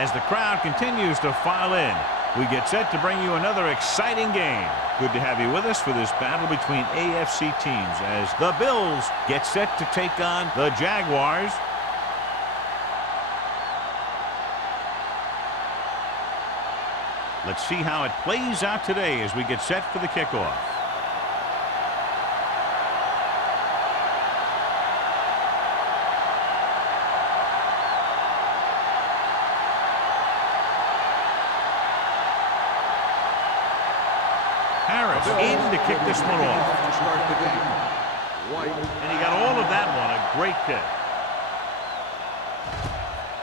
As the crowd continues to file in, we get set to bring you another exciting game. Good to have you with us for this battle between AFC teams as the Bills get set to take on the Jaguars. Let's see how it plays out today as we get set for the kickoff. Harris in to kick this one off. And he got all of that one. A great kick.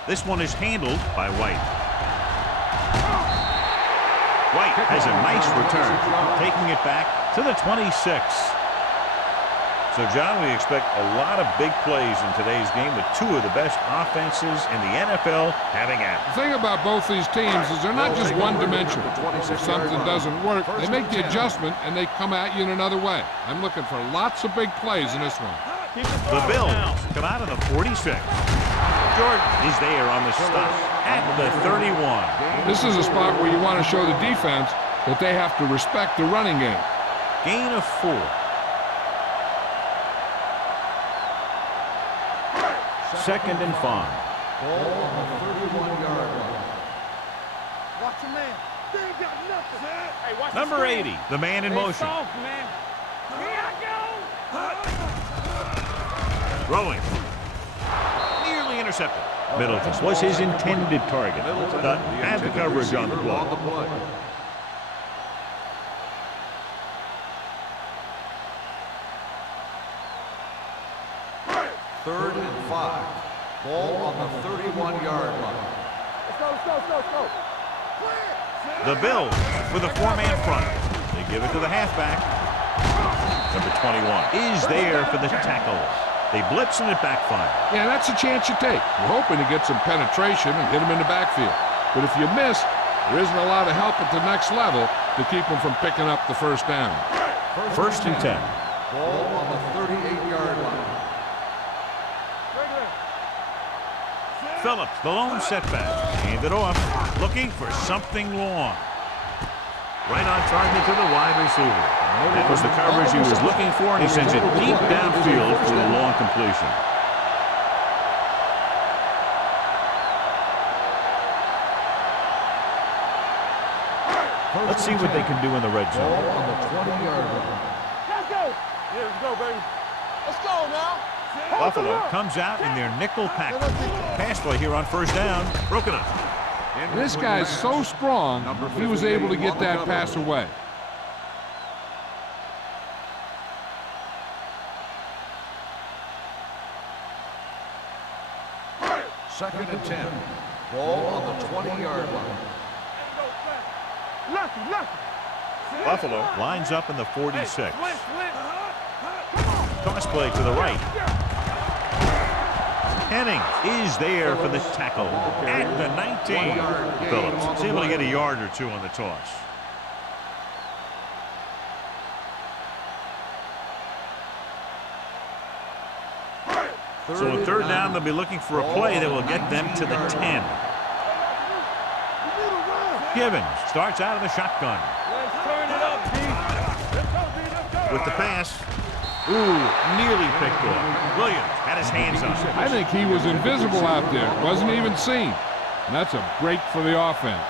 This one is handled by White. White has a nice return, taking it back to the 26. So, John, we expect a lot of big plays in today's game with two of the best offenses in the NFL having at it. The thing about both these teams is they're not just one-dimensional. If something doesn't work, they make the adjustment and they come at you in another way. I'm looking for lots of big plays in this one. The Bills come out of the 46. Jordan is there on the stop at the 31. This is a spot where you want to show the defense that they have to respect the running game. Gain of 4. Second and 5. Ball on the 31-yard line. Watch him, man. They ain't got nothing. Hey, watch Number 80, the man in motion. Soft, man. Here I go. Throwing. Nearly intercepted. Middleton was his intended target. Dutton had the coverage on the play. Third and 5. Ball on the 31-yard line. Let's go. The Bills with a 4-man front. They give it to the halfback. Number 21 is there for the tackle. They blitz and it backfires. Yeah, that's a chance you take. You're hoping to get some penetration and hit them in the backfield. But if you miss, there isn't a lot of help at the next level to keep them from picking up the first down. First and 10. Ball on the 38-yard line. Phillips, the lone setback. Hand it off, looking for something long. Right on target to the wide receiver. That was the coverage he was looking for, and he sends it deep downfield for a long completion. Let's see what they can do in the red zone. Ball on the 20-yard line. Let's go. Yeah, let's go, baby. Let's go now. Buffalo comes out in their nickel package. Pass play here on first down. Broken up. This guy's so strong, he was able to get that pass away. Second and 10. Ball on the 20-yard line. Buffalo lines up in the 46. Toss play to the right. Henning is there for the tackle at the 19. Phillips is able to get a yard or two on the toss. So on third down, they'll be looking for a play that will get them to the 10. Gibbons starts out of the shotgun. Let's turn it up, D. Let's go. With the pass. Ooh, nearly picked off. Williams had his hands on it. I think he was invisible out there. Wasn't even seen. And that's a break for the offense.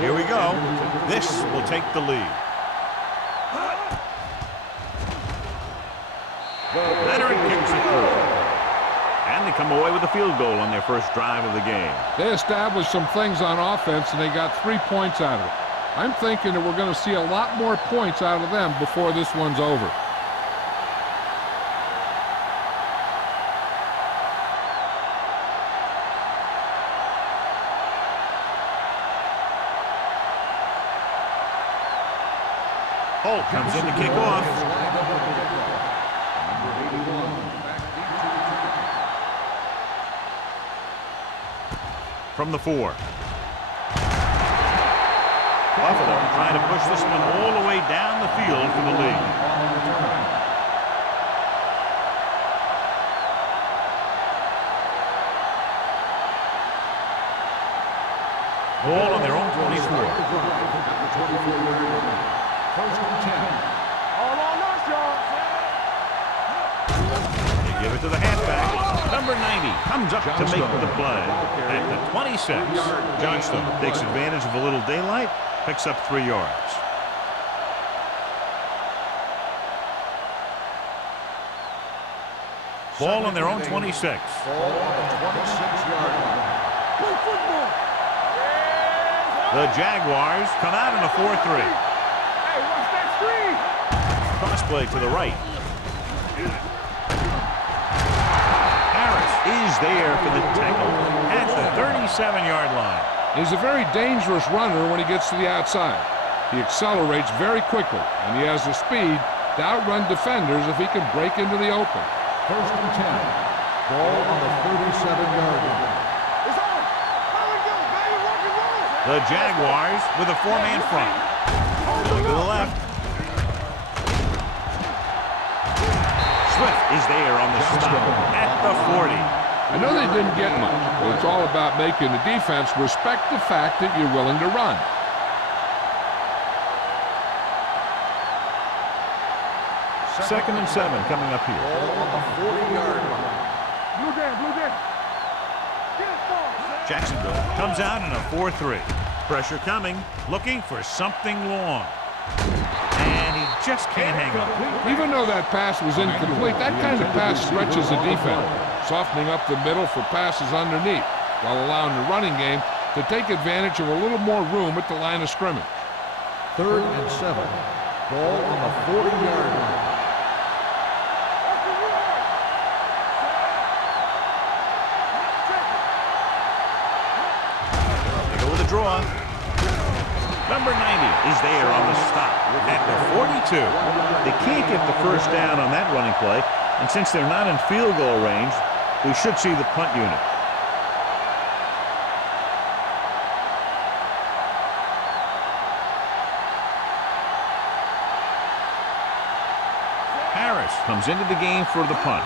Here we go. This will take the lead. Leonard kicks it through. And they come away with a field goal on their first drive of the game. They established some things on offense, and they got 3 points out of it. I'm thinking that we're going to see a lot more points out of them before this one's over. Holt comes in to kick off. From the 4. Buffalo trying to push this one all the way down the field for the lead. Ball on their own 24. First and 10. All on us, y'all. They give it to the halfback. Number 90 comes up to make the play. At the 26, Johnston takes advantage of a little daylight, picks up 3 yards. Ball on their own 26. Ball on the 26-yard line. Play football. The Jaguars come out in a 4-3. Hey, watch that screen. Cross play to the right. Harris is there for the tackle at the 37-yard line. He's a very dangerous runner when he gets to the outside. He accelerates very quickly, and he has the speed to outrun defenders if he can break into the open. First and 10. Ball on the 37-yard line. It's on. How we go, baby? Rock and roll. The Jaguars with a 4-man front. Going to the left. Swift is there on the stop at the 40. I know they didn't get much, but it's all about making the defense respect the fact that you're willing to run. Second and 7 coming up here. Ball on the 40-yard line. Blue down, blue down. Get it, ball. Jacksonville comes out in a 4-3. Pressure coming, looking for something long. And he just can't hang on. Even though that pass was incomplete, that kind of pass stretches the defense, softening up the middle for passes underneath, while allowing the running game to take advantage of a little more room at the line of scrimmage. Third and 7. Ball on the 40-yard line. They go with a draw. Number 90 is there on the stop at the 42. They can't get the first down on that running play, and since they're not in field goal range, we should see the punt unit. Harris comes into the game for the punt.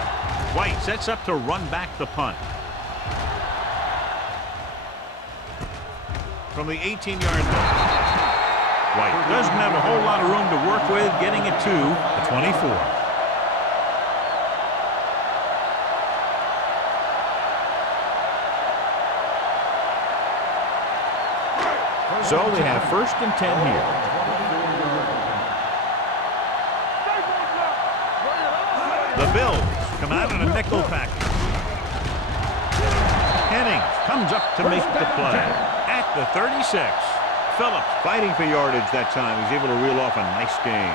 White sets up to run back the punt. From the 18-yard line. White doesn't have a whole lot of room to work with, getting it to the 24. So they have first and 10 here. The Bills come out in a nickel package. Hennings comes up to make the play at the 36. Phillips fighting for yardage that time. He's able to reel off a nice gain.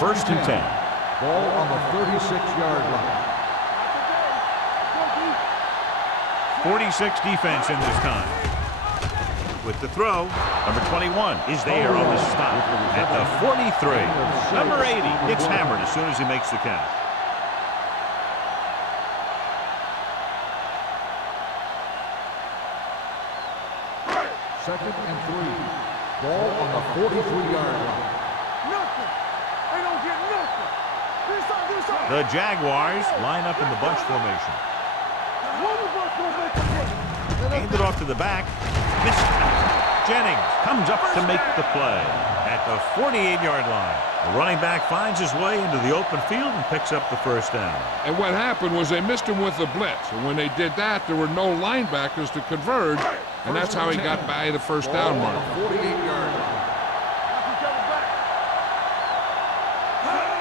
First and 10. Ball on the 36-yard line. 46 defense in this time. With the throw, number 21 is there on the stop at the 43. Number 80 gets hammered as soon as he makes the catch. Second and 3. Ball on the 43-yard line. Nothing. They don't get nothing. This side, this side. The Jaguars line up in the bunch formation. One of us gonna make a play. Hand it off to the back. Missed it. Jennings comes up to make the play at the 48-yard line. The running back finds his way into the open field and picks up the first down. And what happened was they missed him with the blitz. And when they did that, there were no linebackers to converge, and that's how he got by the first down mark. 48-yard line.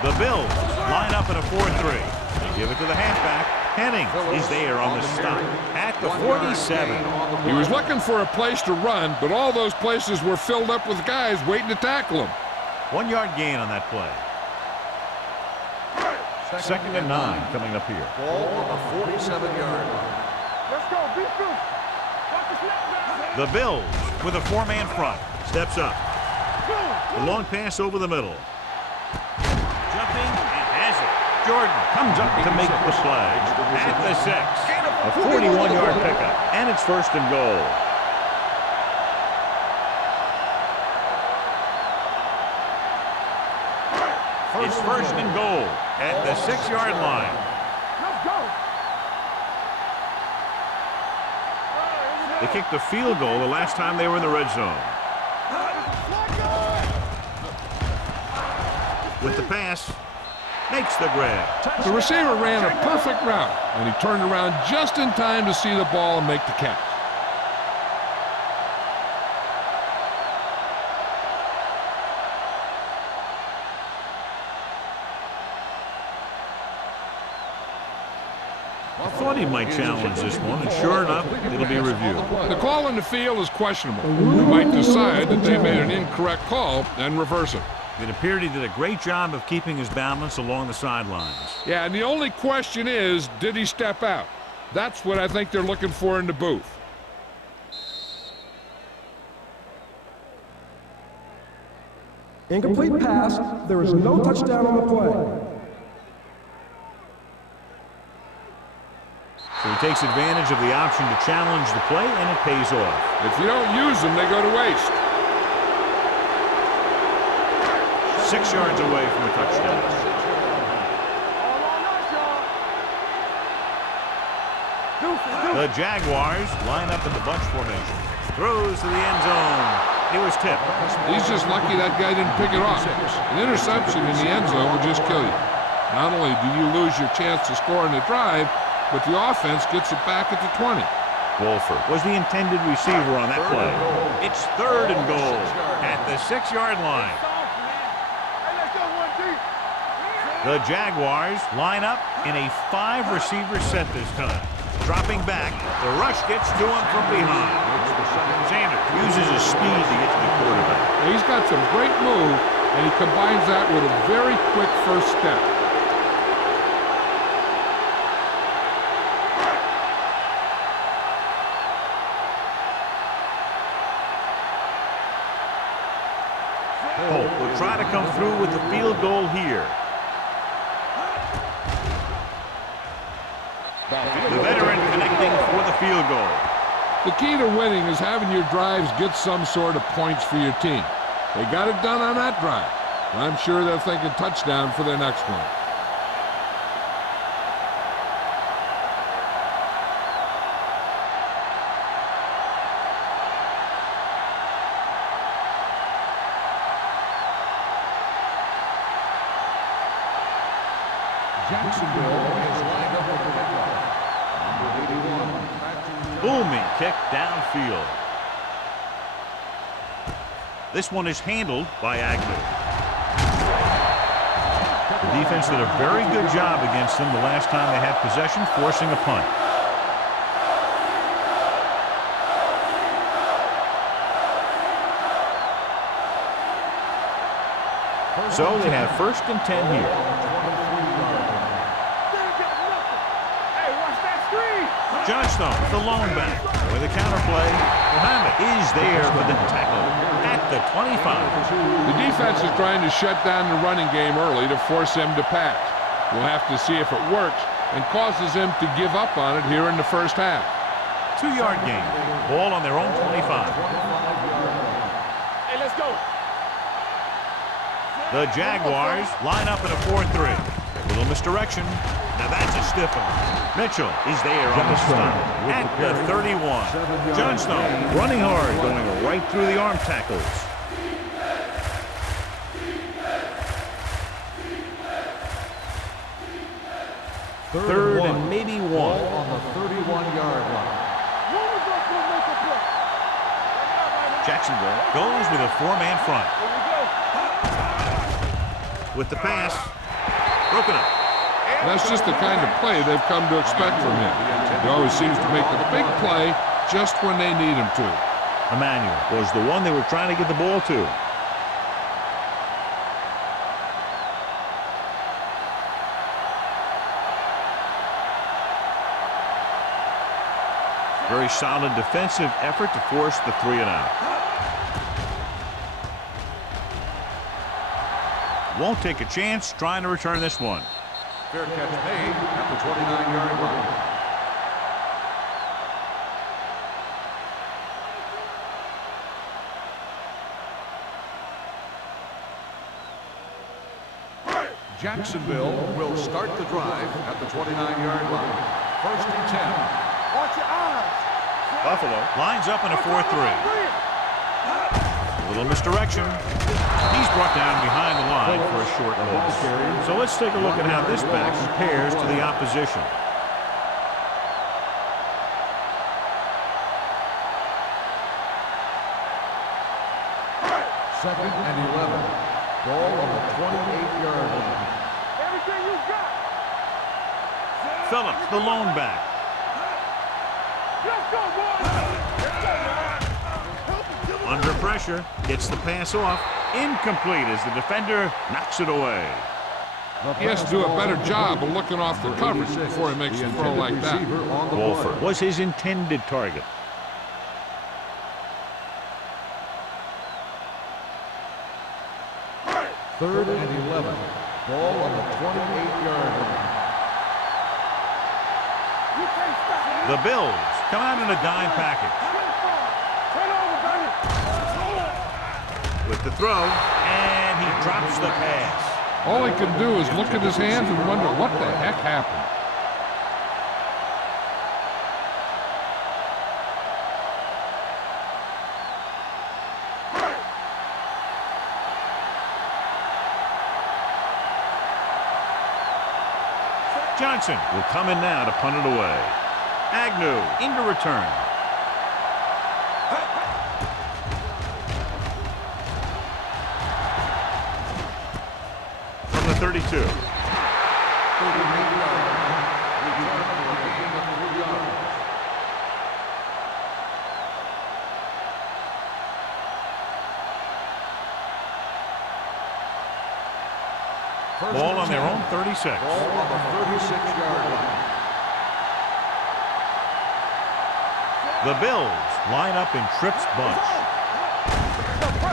The Bills line up in a 4-3. They give it to the halfback. Hennings is there on the stop at the 47. He was looking for a place to run, but all those places were filled up with guys waiting to tackle him. 1 yard gain on that play. Second and 9 coming up here. Ball on the 47-yard line. Let's go, defense. Watch the snap. The Bills with a 4-man front. Steps up. A long pass over the middle. Jumping and has it. Jordan comes up to make the play at the 6. A 41-yard pickup, and it's 1st and goal. It's 1st and goal at the 6-yard line. Let's go. They kicked a field goal the last time they were in the red zone. With the pass, makes the grab. The receiver ran a perfect route, and he turned around just in time to see the ball and make the catch. I thought he might challenge this one, and sure enough, it'll be reviewed. The call in the field is questionable. They might decide that they made an incorrect call and reverse it. It appeared he did a great job of keeping his balance along the sidelines. Yeah, and the only question is, did he step out? That's what I think they're looking for in the booth. Incomplete pass. There is no touchdown on the play. So he takes advantage of the option to challenge the play, and it pays off. If you don't use them, they go to waste. 6 yards away from a touchdown. The Jaguars line up in the bunch formation. Throws to the end zone. He was tipped. He's just lucky that guy didn't pick it off. An interception in the end zone would just kill you. Not only do you lose your chance to score in the drive, but the offense gets it back at the 20. Wolford was the intended receiver on that play. It's 3rd and goal at the 6-yard line. The Jaguars line up in a 5-receiver set this time. Dropping back, the rush gets to him from behind. Sanders uses his speed to get to the quarterback. He's got some great move, and he combines that with a very quick first step. Holt will try to come through with the field goal here. The veteran connecting for the field goal. The key to winning is having your drives get some sort of points for your team. They got it done on that drive. I'm sure they're thinking touchdown for their next one. Jacksonville is lined up with the kickoff. Number 81. Booming kick downfield. This one is handled by Agnew. The defense did a very good job against them the last time they had possession, forcing a punt. So they have 1st and 10 here. Johnstone, the lone back. With a counterplay, Muhammad is there for the tackle at the 25. The defense is trying to shut down the running game early to force them to pass. We'll have to see if it works and causes them to give up on it here in the first half. 2-yard gain. Ball on their own 25. Hey, let's go. The Jaguars line up in a 4-3. Little misdirection. Now that's a stiff one. Mitchell is there on the stop at the 31. Johnstone running hard, going right through the arm tackles. Third and maybe 1. On the 31-yard line. Jacksonville goes with a 4-man front. With the pass, broken up. That's just the kind of play they've come to expect from him. He always seems to make the big play just when they need him to. Emmanuel was the one they were trying to get the ball to. Very solid defensive effort to force the 3-and-out. Won't take a chance trying to return this one. Fair catch made at the 29-yard line. Jacksonville will start the drive at the 29-yard line. First and 10. Watch your eyes. Buffalo lines up in a 4-3. A little misdirection. He's brought down behind the line for a short loss. So let's take a look at how this back compares to the opposition. Second and 11. Ball on the 28-yard line. Everything you got. Phillips, the lone back. Let's go, boys. Under pressure, gets the pass off. Incomplete as the defender knocks it away. He has to do a better job of looking off the coverage before he makes a throw like that. Wolford was his intended target. Third and 11. Ball on the 28-yard line. You can't stop. The Bills come out in a dime package. Turn over, baby. With the throw, and he drops the pass. All he can do is look at his hands and wonder what the heck happened. Johnson will come in now to punt it away. Agnew into return. From the 32. Ball on their own 36. Ball on the 36-yard line. The Bills line up in trips bunch.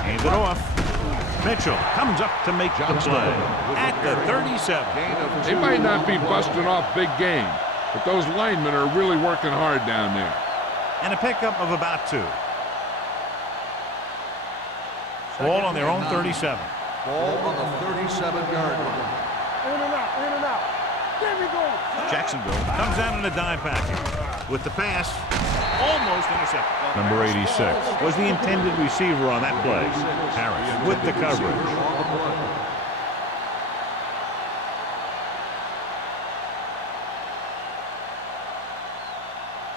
Hand it off. Mitchell comes up to make the play at the 37. They might not be busting off big game, but those linemen are really working hard down there. And a pickup of about 2. Ball on their own 37. Ball on the 37-yard line. In and out, in and out. There we go. Jacksonville comes out in a dime package. With the pass, almost intercepted. Number 86 was the intended receiver on that play. Harris with the coverage.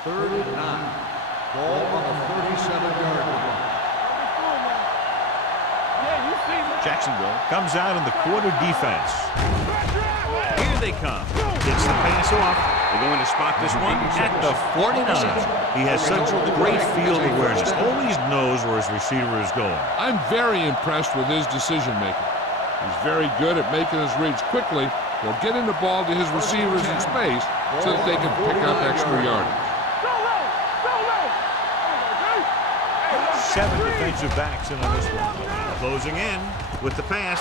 Third and 9. Ball on the 37-yard line. Jacksonville comes out in the quarter defense. Here they come. Gets the pass off. They're going to spot this one at the 49. He has such great field awareness. Always knows where his receiver is going. I'm very impressed with his decision making. He's very good at making his reads quickly. He'll get in the ball to his receivers in space so that they can pick up extra yardage. 7 defensive backs in on this one. Closing in with the pass.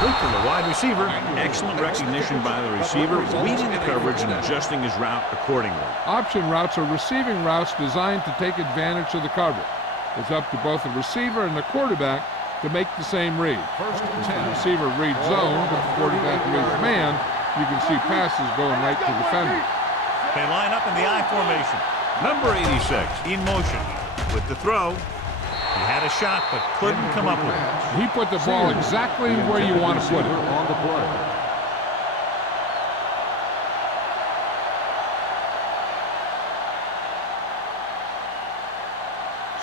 Quick from the wide receiver. Excellent recognition by the receiver, reading the coverage and adjusting his route accordingly. Option routes are receiving routes designed to take advantage of the coverage. It's up to both the receiver and the quarterback to make the same read. If the receiver reads zone, but the quarterback reads man, you can see passes going right to defenders. They line up in the I formation. Number 86 in motion with the throw. He had a shot, but couldn't come up with it. He put the ball exactly where you want to put it. On the play.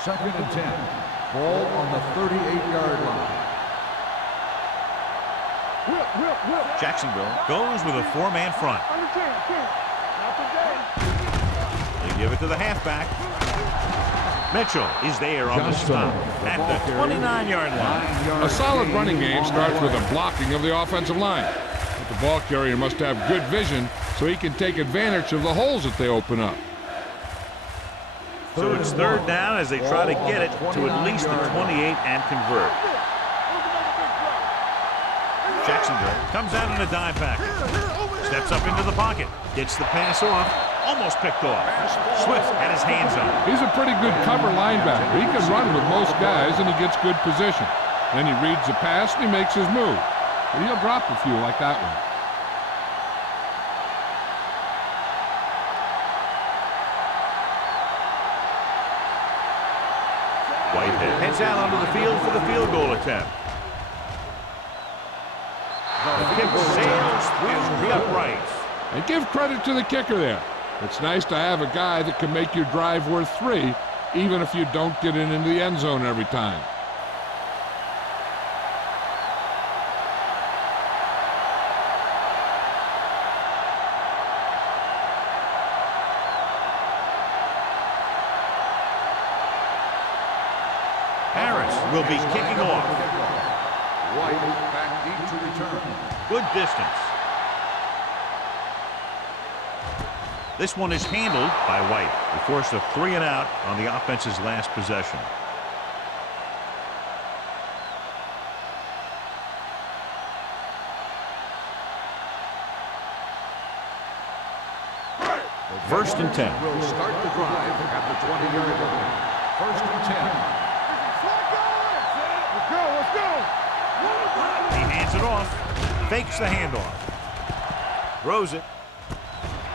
Second and 10. Ball on the 38-yard line. Whip. Jacksonville goes with a 4-man front. They give it to the halfback. Mitchell is there on the stop at the 29-yard line. A solid running game starts with a blocking of the offensive line. But the ball carrier must have good vision so he can take advantage of the holes that they open up. So it's third down as they try to get it to at least the 28 and convert. Jacksonville comes out in a dime package. Steps up into the pocket. Gets the pass off. Almost picked off. Swift had his hands on it. He's a pretty good cover linebacker. He can run with most guys, and he gets good position. Then he reads the pass, and he makes his move. But he'll drop a few like that one. Whitehead heads out onto the field for the field goal attempt. The kick sails through the uprights. And give credit to the kicker there. It's nice to have a guy that can make your drive worth 3, even if you don't get it into the end zone every time. Harris will be kicking off. White back deep to return. Good distance. This one is handled by White. He forced a 3 and out on the offense's last possession. First and 10. Will start the drive at the 20-yard line. First and 10. Let's go, let's go. He hands it off. Fakes the handoff. Throws it.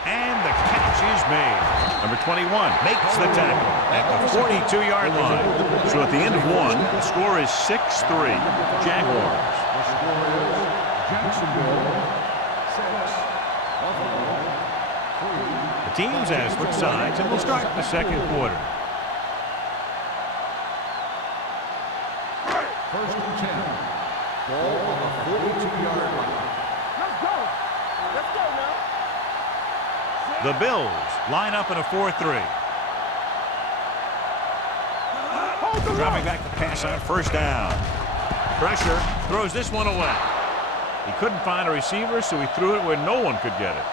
And the catch is made. Number 21 makes the tackle at the 42-yard line. So at the end of one, the score is 6-3. Jaguars. The score is Jacksonville 6, Buffalo 3. The teams have switched sides and will start the second quarter. First and 10. Ball on the 42-yard line. Let's go. Let's go now. The Bills line up in a 4-3. Dropping back to pass on first down. Pressure, throws this one away. He couldn't find a receiver, so he threw it where no one could get it.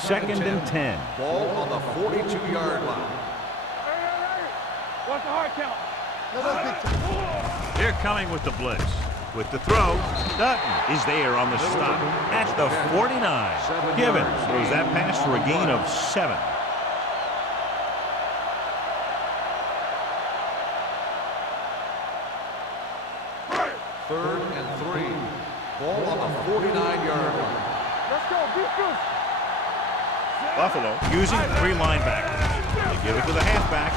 Second and 10. Ball on the 42-yard line. Hey. What's the hard count? They're coming with the blitz. With the throw, Dutton is there on the stop at the 49. Givens throws that pass for a gain of 7. Third and 3. Ball on the 49-yard line. Let's go, defense. Buffalo using 3 linebackers. They give it to the halfback.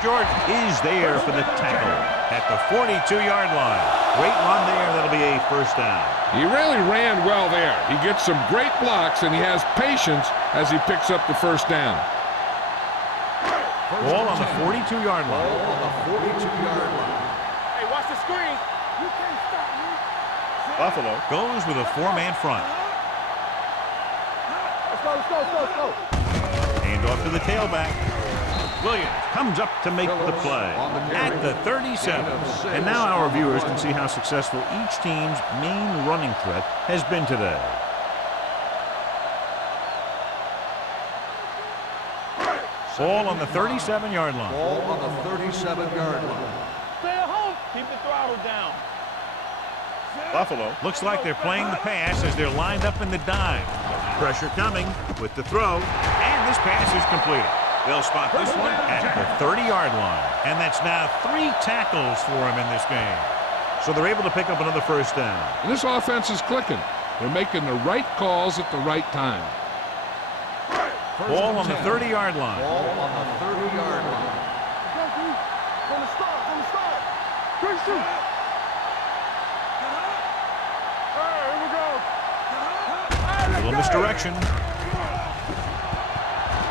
Jordan is there for the tackle at the 42-yard line. Great run there. That'll be a first down. He really ran well there. He gets some great blocks, and he has patience as he picks up the first down. Ball on the 42-yard Ball line. on the 42-yard line. Hey, watch the screen. You can't stop me. Buffalo goes with a 4-man front. Let's go, let's go, let's go, let's go. Hand off to the tailback. Williams comes up to make the play at the 37. And now our viewers can see how successful each team's main running threat has been today. Ball on the 37-yard line. Ball on the 37-yard line. Stay at home. Keep the throttle down. Buffalo looks like they're playing the pass as they're lined up in the dime. Pressure coming with the throw, and this pass is completed. They'll spot this one at the 30-yard line, and that's now 3 tackles for him in this game. So they're able to pick up another first down. And this offense is clicking. They're making the right calls at the right time. Ball on the 30-yard line. Ball on the 30-yard line. Go, D. On the start. Great shoot. All right, here we go. A little misdirection.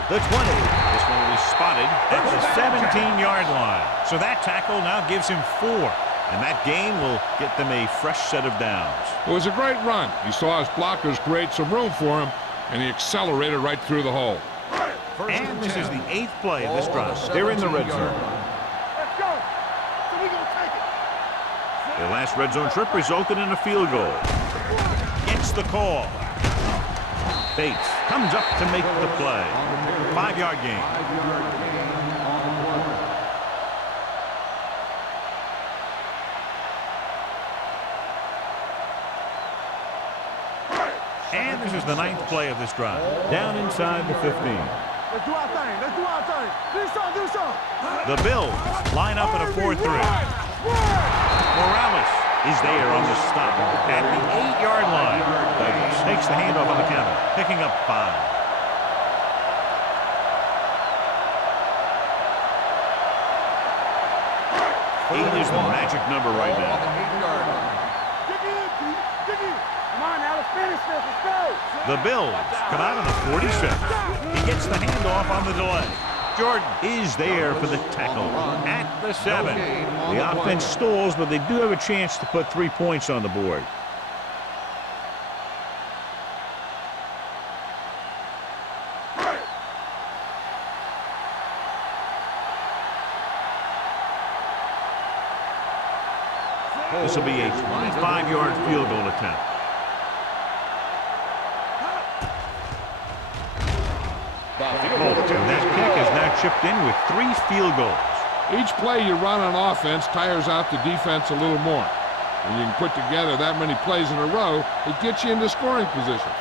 The 20. This one will be spotted at the 17-yard line. So that tackle now gives him 4. And that gain will get them a fresh set of downs. It was a great run. He saw his blockers create some room for him, and he accelerated right through the hole. And this is the 8th play of this drive. They're in the red zone. Let's go. So we gonna take it. Their last red zone trip resulted in a field goal. Gets the call. Bates comes up to make the play. 5-yard gain. 5-yard gain on the play. And this is the 9th play of this drive. Down inside the 15. Let's do our thing. Let's do our thing. Do something. Do something. The Bills line up in a 4-3. Morales is there on the stop at the 8-yard line. Takes the handoff on the counter, picking up 5. Eight is the magic number right now. Dig in, Pete. Dig in. Come on now, let's finish this. Let's go. The Bills come out on the 46. He gets the handoff on the delay. Jordan is there for the tackle at the 7. The offense stalls, but they do have a chance to put 3 points on the board. This will be a 25-yard field goal attempt. And that kick is now chipped in with 3 field goals. Each play you run on offense tires out the defense a little more. When you can put together that many plays in a row, it gets you into scoring position.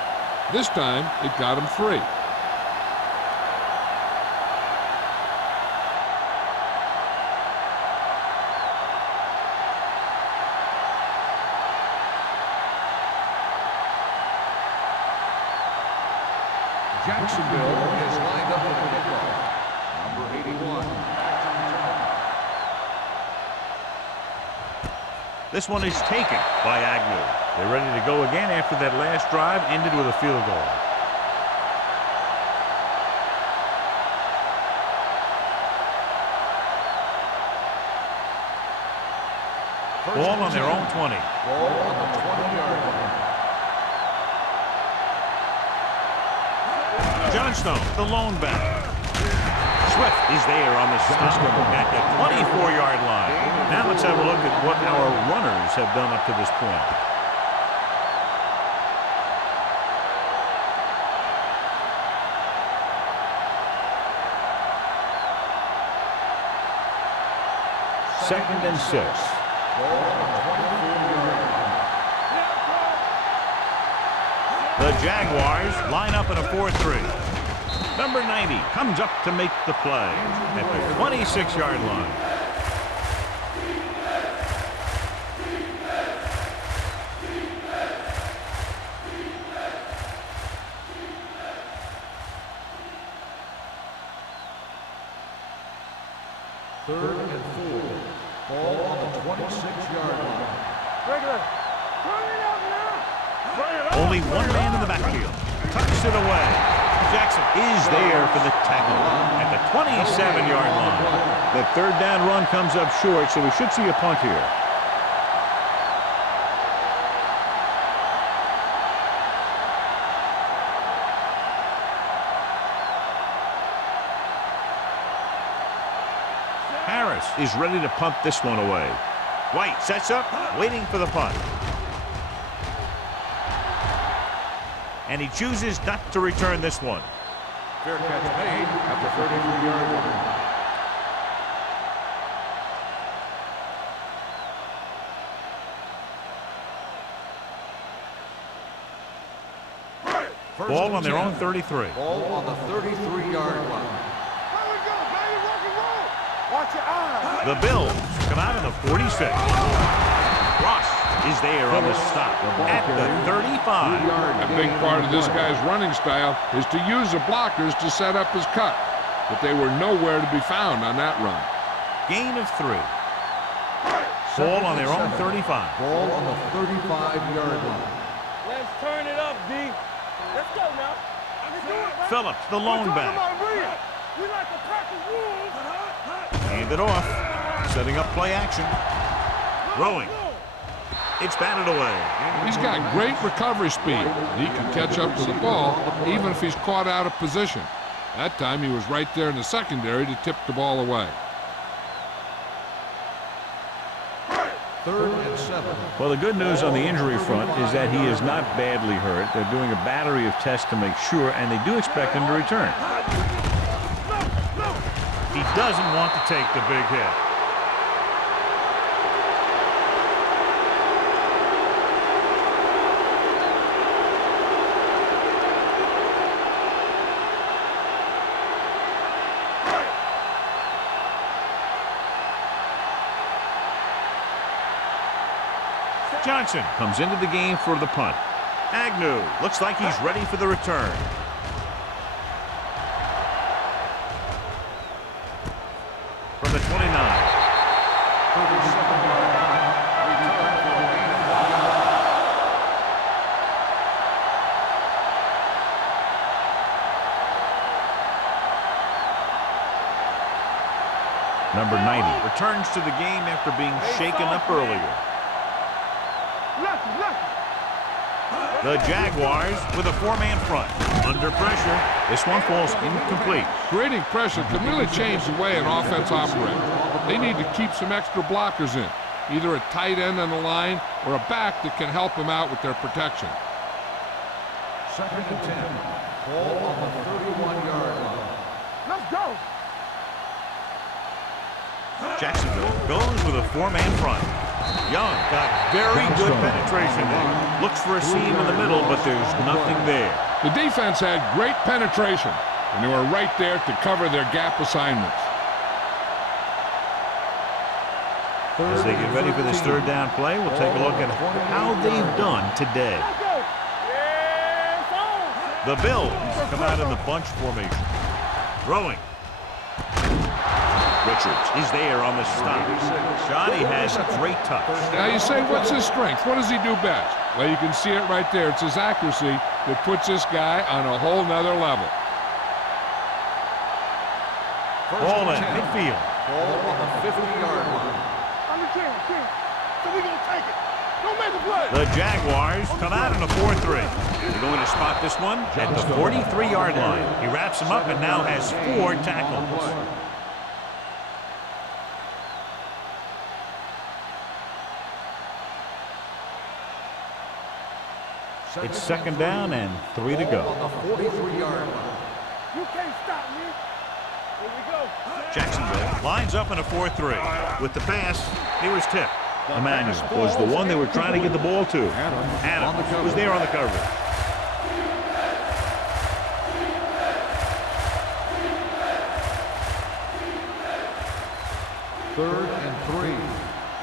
This time, it got him 3. Jacksonville is lined up in the kickoff. Number 81. This one is taken by Agnew. They're ready to go again after that last drive ended with a field goal. Ball on their own 20. Ball on the 20-yard line. Johnstone, the lone back. Swift is there on the stop at the 24-yard line. Now let's have a look at what our runners have done up to this point. Second and 6. The Jaguars line up in a 4-3. Number 90 comes up to make the play at the 26-yard line. Third and 4. Ball on the 26-yard line. Regular. Turn it up now. Only one man in the backfield. Tucks it away. Jackson is there for the tackle at the 27-yard line. The third down run comes up short, so we should see a punt here. Harris is ready to punt this one away. White sets up, waiting for the punt. And he chooses not to return this one. Fair catch made at the 33-yard line. Ball on their own 33. Ball on the 33-yard line. There we go, baby. Rock and roll. Watch your eyes. The Bills come out in the 46. Ross is there on the stop at the 35. A big part of this guy's running style is to use the blockers to set up his cut, but they were nowhere to be found on that run. Gain of 3. Ball on their own 35. Ball on the 35-yard line. Let's turn it up, D. Let's go now. Let's do it, man. Phillips, the lone back. We like to pack the wolves. Hand it off. Setting up play action. Throwing. It's batted away. He's got great recovery speed. He can catch up to the ball even if he's caught out of position. That time he was right there in the secondary to tip the ball away. Third and 7. Well, the good news on the injury front is that he is not badly hurt. They're doing a battery of tests to make sure, and they do expect him to return. He doesn't want to take the big hit. Johnson comes into the game for the punt. Agnew looks like he's ready for the return. From the 29. Number 90 returns to the game after being shaken up earlier. The Jaguars with a four-man front. Under pressure, this one falls incomplete. Creating pressure can really change the way an offense operates. They need to keep some extra blockers in, either a tight end on the line or a back that can help them out with their protection. 2nd and 10. Ball on the 31-yard line. Let's go. Jacksonville goes with a four-man front. Young got very good penetration there. Looks for a seam in the middle, but there's nothing there. The defense had great penetration, and they were right there to cover their gap assignments. As they get ready for this third down play, we'll take a look at how they've done today. The Bills come out in the bunch formation. Throwing. Richards is there on the stop. Johnny has great touch. Now you say, what's his strength? What does he do best? Well, you can see it right there. It's his accuracy that puts this guy on a whole nother level. Ball in midfield. Ball on the 50-yard line. I'm the king. So we gonna take it. Don't make a play. The Jaguars come out in a 4-3. They're going to spot this one at the 43-yard line. He wraps him up and now has 4 tackles. It's 2nd down and 3 to go. On the 43-yard line. You can't stop me. Here we go. Jacksonville lines up in a 4-3. With the pass, he was tipped. Emmanuel was the one they were trying to get the ball to. Adams was there on the coverage. Third and 3.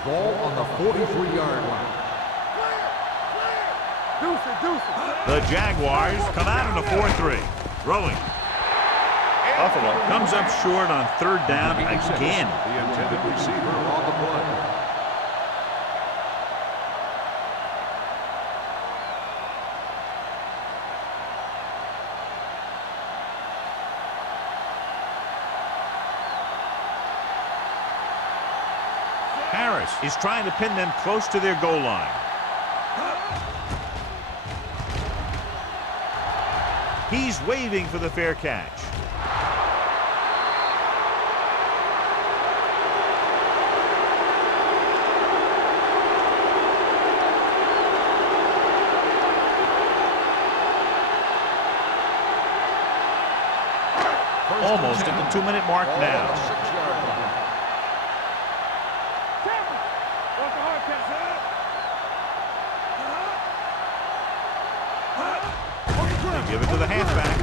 Ball on the 43-yard line. Deuce. The Jaguars come out in a 4-3. Throwing. Buffalo comes up short on 3rd down again. The intended receiver on the play. Harris is trying to pin them close to their goal line. He's waving for the fair catch. Almost at the 2-minute mark now. They give it to the halfback.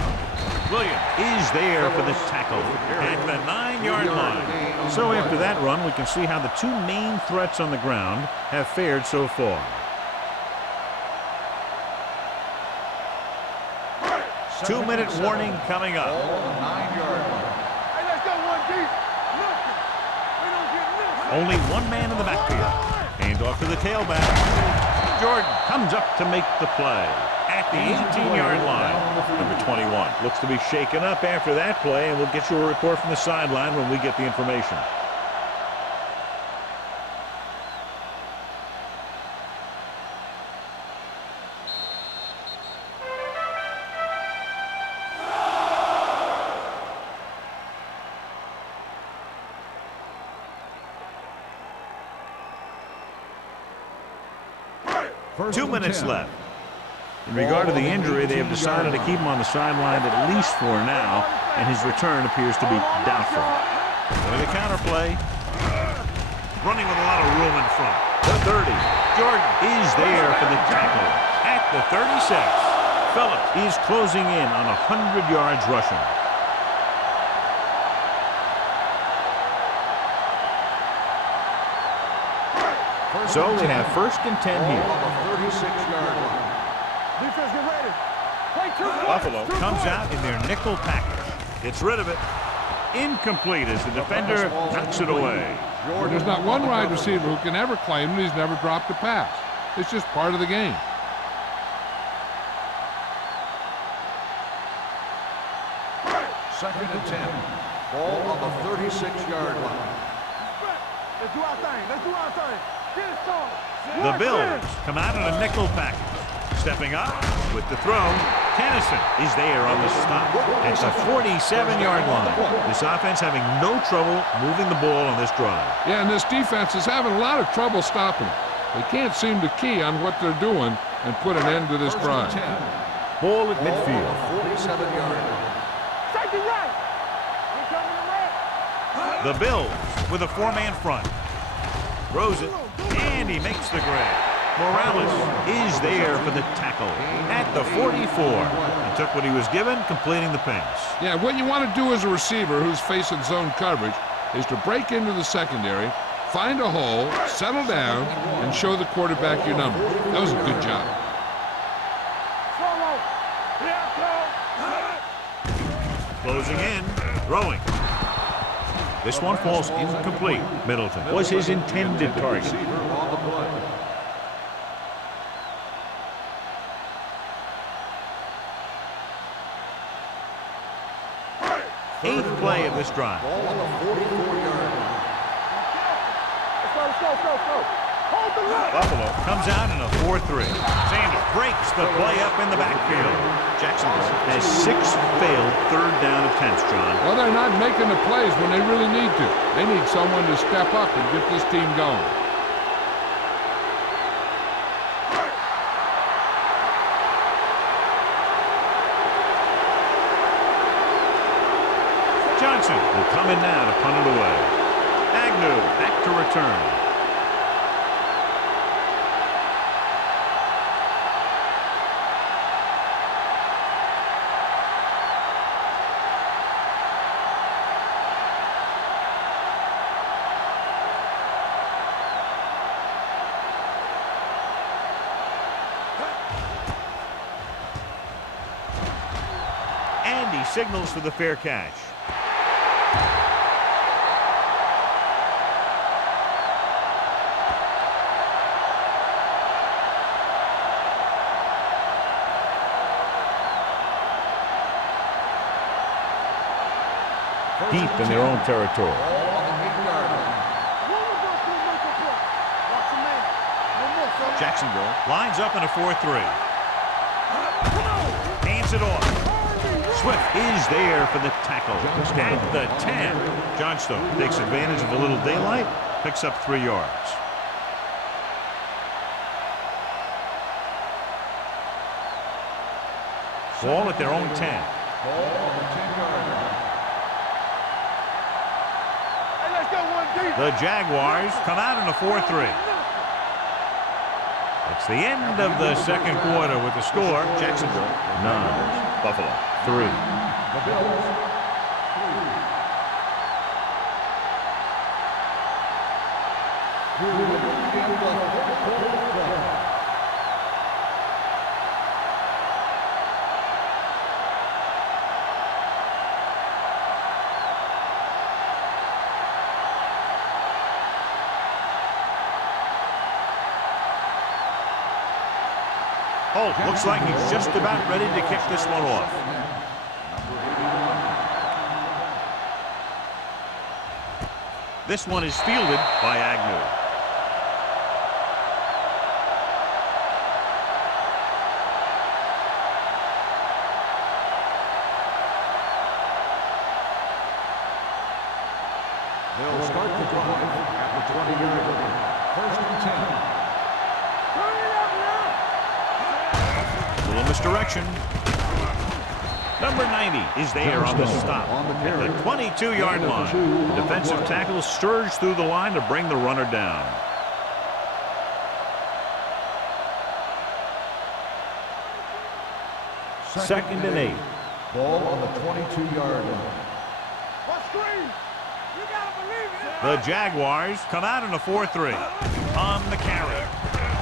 Williams is there for the tackle at the 9-yard line. So after that run, we can see how the 2 main threats on the ground have fared so far. Two-minute warning coming up. Hey, let's go one deep. Nothing. We don't get nothing. Only one man in the backfield. Hand off to the tailback. Jordan comes up to make the play at the 18-yard line. Number 21 looks to be shaken up after that play, and we'll get you a report from the sideline when we get the information. First 2 minutes left. In regard to the injury, they have decided to keep him on the sideline at least for now, and his return appears to be doubtful. With a counter play, running with a lot of room in front. The 30. Jordan is there for the tackle at the 36. Phillips is closing in on 100 yards rushing. So they have first and 10 Ball here. on the 36-yard line. Defense, get ready. Play 2 points. Buffalo 2 comes points. out in their nickel package. Gets rid of it. Incomplete as the defender knocks it away. There's not one wide receiver who can ever claim that he's never dropped a pass. It's just part of the game. Second and 10. Ball on the 36-yard line. Let's do our thing. Let's do our thing. Get it started. The Bills come out in a nickel package. Stepping up with the throw. Tennyson is there on the stop at the 47-yard line. This offense having no trouble moving the ball on this drive. Yeah, and this defense is having a lot of trouble stopping it. They can't seem to key on what they're doing and put an end to this First drive. and 10. Ball at Ball midfield. on the 47-yard line. Safety right. We coming to right. The Bills with a 4-man front. Throws it, and he makes the grab. Morales is there for the tackle at the 44. He took what he was given, completing the pass. Yeah, what you want to do as a receiver who's facing zone coverage is to break into the secondary, find a hole, settle down, and show the quarterback your number. That was a good job. Solo. Yeah, Closing in, throwing. This one falls incomplete. Middleton was his intended target. Receiver on the play. Eighth play of this drive. Ball on the 44-yard line. Let's go. Hold the line. Buffalo comes out in a 4-3. Sanders breaks the play up in the backfield. Jacksonville has 6 failed third down attempts, John. Well, they're not making the plays when they really need to. They need someone to step up and get this team going. Johnson will come in now to punt it away. Agnew back to return. And he signals for the fair catch. Deep in their own territory. Ball on the 8-yard line. Jacksonville lines up in a 4-3. Hands it off. Swift is there for the tackle at the 10. Johnstone takes advantage of a little daylight, picks up 3 yards. Ball at their own 10. Ball on the 10-yard line. Hey, let's go one deep. The Jaguars come out in a 4-3. It's the end of the second quarter with the score. Jacksonville 9, Buffalo 3. The Bills 3. Here we begin the fourth quarter of play. Holt looks like he's just about ready to kick this one off. This one is fielded by Agnew. They'll start the drive at the 20-yard line. First and 10. Little misdirection. Number 90 is there on the stop at the 22-yard line. The defensive tackle surged through the line to bring the runner down. Second and 8. Ball on the 22-yard line. What screen? The Jaguars come out in a 4-3. On the carry.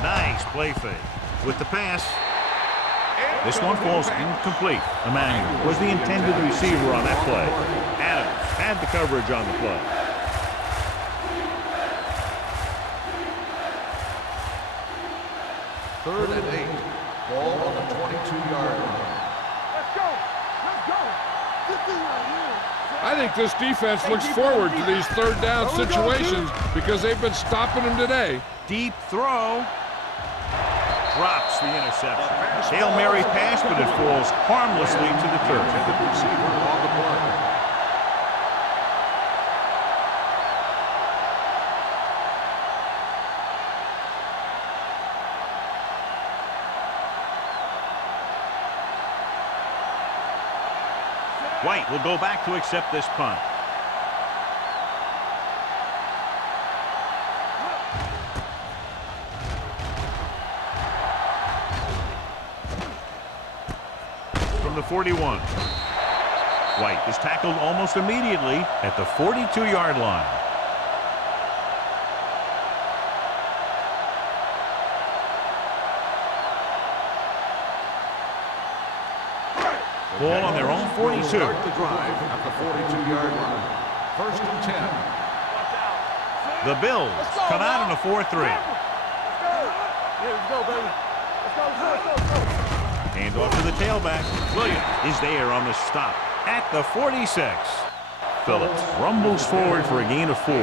Nice play fake. With the pass. This one falls incomplete. Emmanuel was the intended receiver on that play. Adams had the coverage on the play. Third and 8. Ball on the 22-yard line. Let's go. Let's go. This thing right here. I think this defense looks forward to these third down situations because they've been stopping them today. Deep throw. Drops the interception. Hail Mary pass, but it falls harmlessly to the turf. Intended receiver on the play. White will go back to accept this punt. From the 41. White is tackled almost immediately at the 42-yard line. Ball on their own 42. Start the drive at the 42-yard line. First and 10. The Bills come out in a 4-3. Let's go. Yeah, let's go, baby. Let's go, let's go, let's go. Hand off to the tailback. Williams is there on the stop at the 46. Phillips rumbles forward for a gain of 4.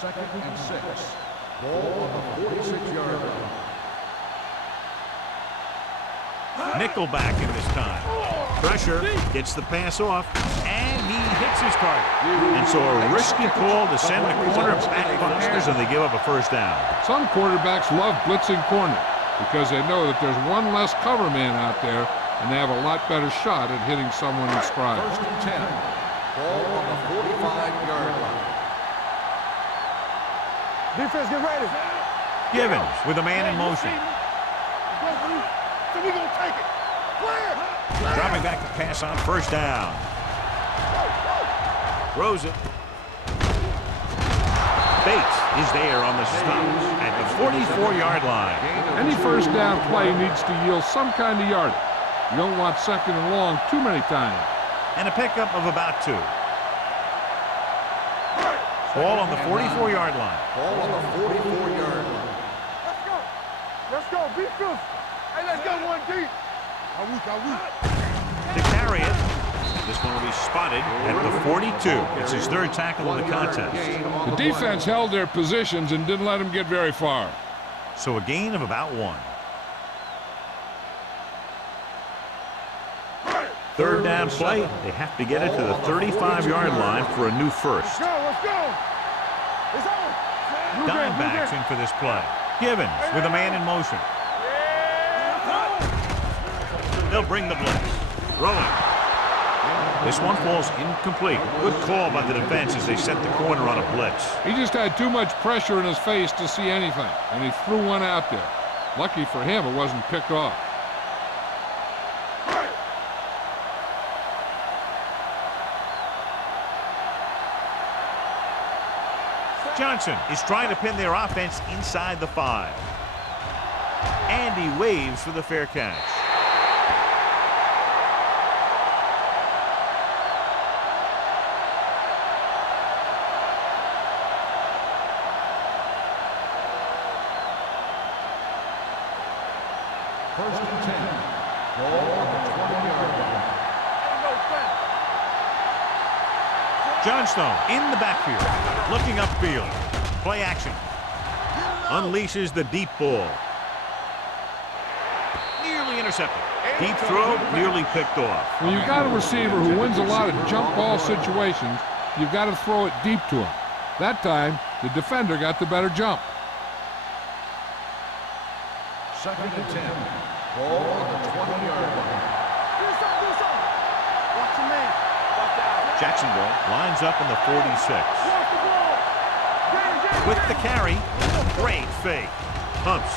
Second and 6. Ball on the 46-yard line. Nickelback in this time. Pressure gets the pass off, and he hits his target. And so a risky call to send the corner backfires, and they give up a first down. Some quarterbacks love blitzing corner because they know that there's one less cover man out there, and they have a lot better shot at hitting someone in stride. First and 10. Ball on the 45-yard line. Defense, get ready. Givens with a man in motion. So we gonna take it. Clear. Dropping back to pass on first down. Throws it. Bates is there on the stop at the 44-yard line. Any first down play needs to yield some kind of yardage. You don't want second and long too many times. And a pickup of about 2. Ball on the 44-yard line. Ball on the 44-yard line. Let's go. Let's go. Be fierce. Hey, let's go one deep. Are we? To carry it. This one will be spotted at the 42. It's his third tackle of the contest. The defense held their positions and didn't let them get very far. So a gain of about 1. Third down play. They have to get it to the 35-yard line for a new first. Let's go. It's on. Dimebacks in for this play. Givens with a man in motion. They'll bring the blitz. Throwing. This one falls incomplete. Good call by the defense as they set the corner on a blitz. He just had too much pressure in his face to see anything, and he threw one out there. Lucky for him, it wasn't picked off. Johnson is trying to pin their offense inside the 5. And he waves for the fair catch. First and 10. Ball on the 20-yard line. Johnstone in the backfield, looking upfield. Play action. Unleashes the deep ball. Nearly intercepted. Deep throw, nearly picked off. When you've got a receiver who wins a lot of jump ball situations, you've got to throw it deep to him. That time, the defender got the better jump. Second and 10. Ball on the 20-yard line. Watch your man. Watch out. Jacksonville lines up in the 46. With the carry, great fake. Pumps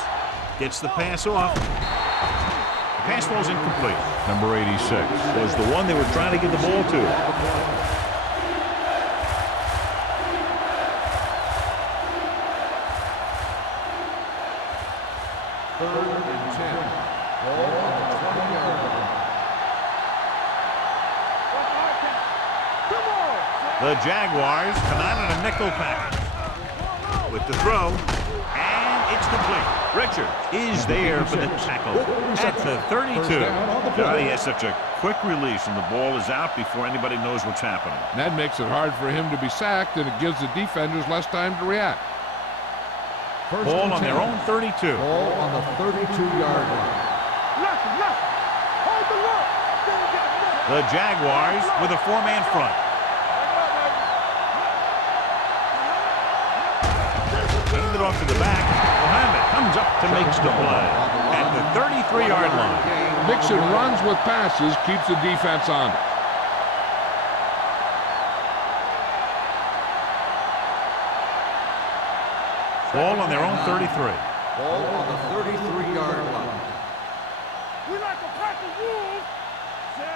Gets the pass off. The pass falls incomplete. Number 86 was the one they were trying to get the ball to. Third and 10. Ball on the 20-yard line. The Jaguars come out in a nickel package. With the throw, and it's complete. Richard is there for the tackle at the 32. God, he has such a quick release, and the ball is out before anybody knows what's happening. And that makes it hard for him to be sacked, and it gives the defenders less time to react. Ball on their own 32. Ball on the 32-yard line. The Jaguars with a four-man front. Hand it off to the back. Mohammed comes up to make the play at the 33-yard line. Mixon runs with passes, keeps the defense on it. Ball on their own 33. Ball on the 33-yard line. We like to practice rules.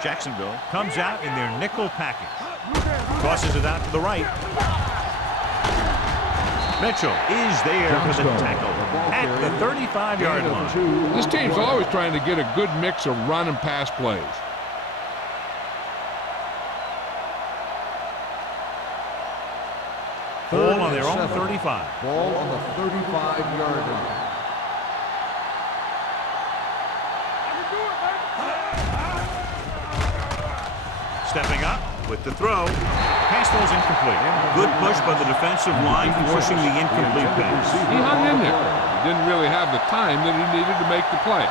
Jacksonville comes out in their nickel package. Tosses it out to the right. Mitchell is there for the tackle at the 35-yard line. This team's always trying to get a good mix of run and pass plays. Ball on their own 35. Ball on the 35-yard line. Stepping up with the throw. Pass falls incomplete. Good push by the defensive line, forcing the incomplete pass. He hung in there. He didn't really have the time that he needed to make the play.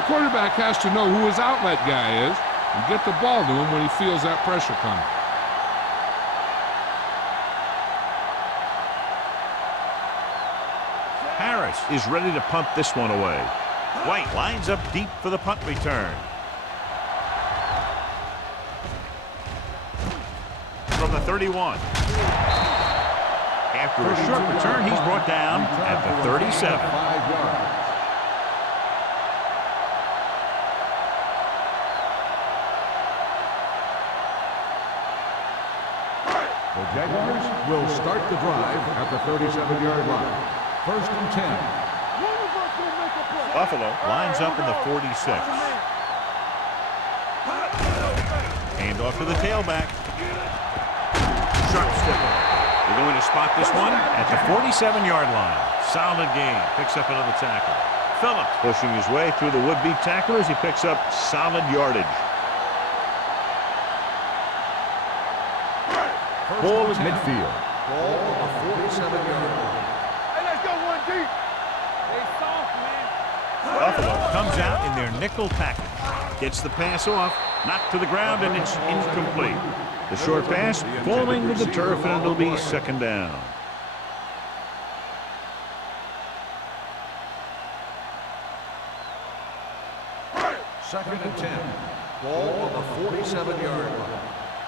The quarterback has to know who his outlet guy is and get the ball to him when he feels that pressure coming. Harris is ready to punt this one away. White lines up deep for the punt return. From the 31. After a short return, he's brought down at the 37. 5 yards. The Jaguars will start the drive at the 37-yard line. First and 10. Buffalo lines up in the 46. Hand off to the tailback. Sharp step. They're going to spot this one at the 47-yard line. Solid gain. Picks up another tackle. Phillips pushing his way through the would-be tacklers. He picks up solid yardage. Ball at midfield. Ball on the 47-yard line. Hey, let's go one deep. They soft, man. Buffalo comes out in their nickel package. Gets the pass off. Knocked to the ground, and it's incomplete. The short pass falling to the turf, and it'll be second down. Second and 10. Ball on the 47-yard line.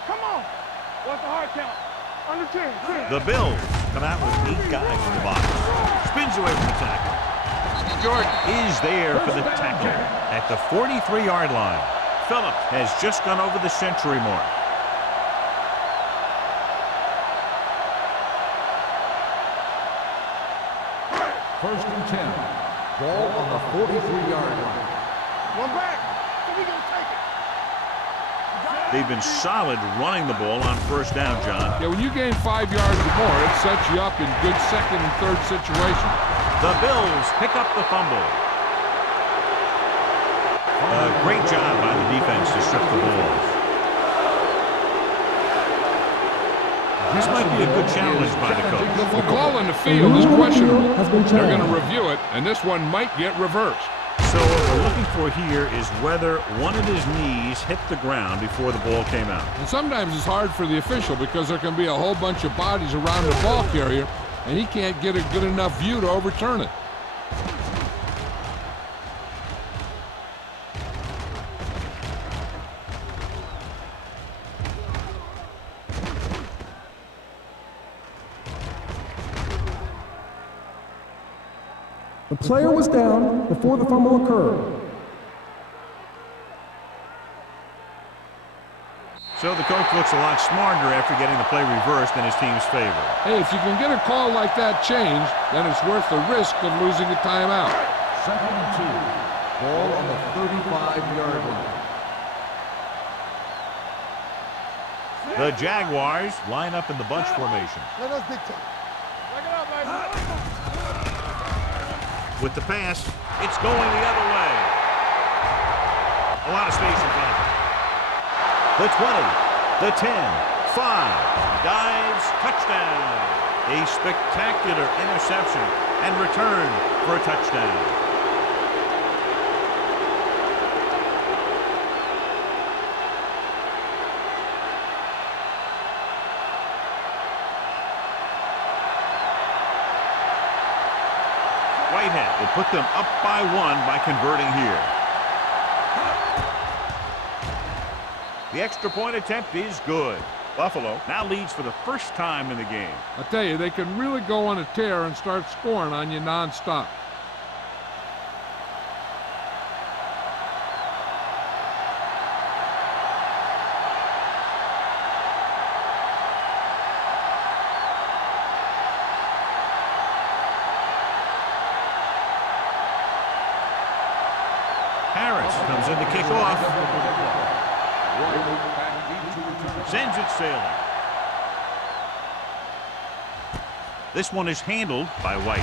Come on. What's the hard count? Under 10. The Bills come out with 8 guys in the box. Spins away from the tackle. Jordan is there for the tackle at the 43-yard line. Phillips has just gone over the century mark. First and 10. Ball on the 43-yard line. One back. So we gonna take it. They've been solid running the ball on first down, John. Yeah, when you gain 5 yards or more, it sets you up in good second and third situations. The Bills pick up the fumble. Great job by the defense to strip the ball. This might be a good challenge by the coach. The call in the field is questionable. They're going to review it, and this one might get reversed. So what we're looking for here is whether one of his knees hit the ground before the ball came out. And sometimes it's hard for the official because there can be a whole bunch of bodies around the ball carrier, and he can't get a good enough view to overturn it. The player was down before the fumble occurred. So the coach looks a lot smarter after getting the play reversed in his team's favor. Hey, if you can get a call like that changed, then it's worth the risk of losing a timeout. 2nd and 2. Ball on the 35-yard line. The Jaguars line up in the bunch formation. Let us dictate. Back it up, baby. With the pass, it's going the other way. A lot of space in front of him. The 20, the 10, 5, dives, touchdown. A spectacular interception and return for a touchdown. Whitehead will put them up by 1 by converting here. The extra point attempt is good. Buffalo now leads for the first time in the game. I tell you, they can really go on a tear and start scoring on you nonstop. Harris comes in to kick off. Sends it sailing. This one is handled by White.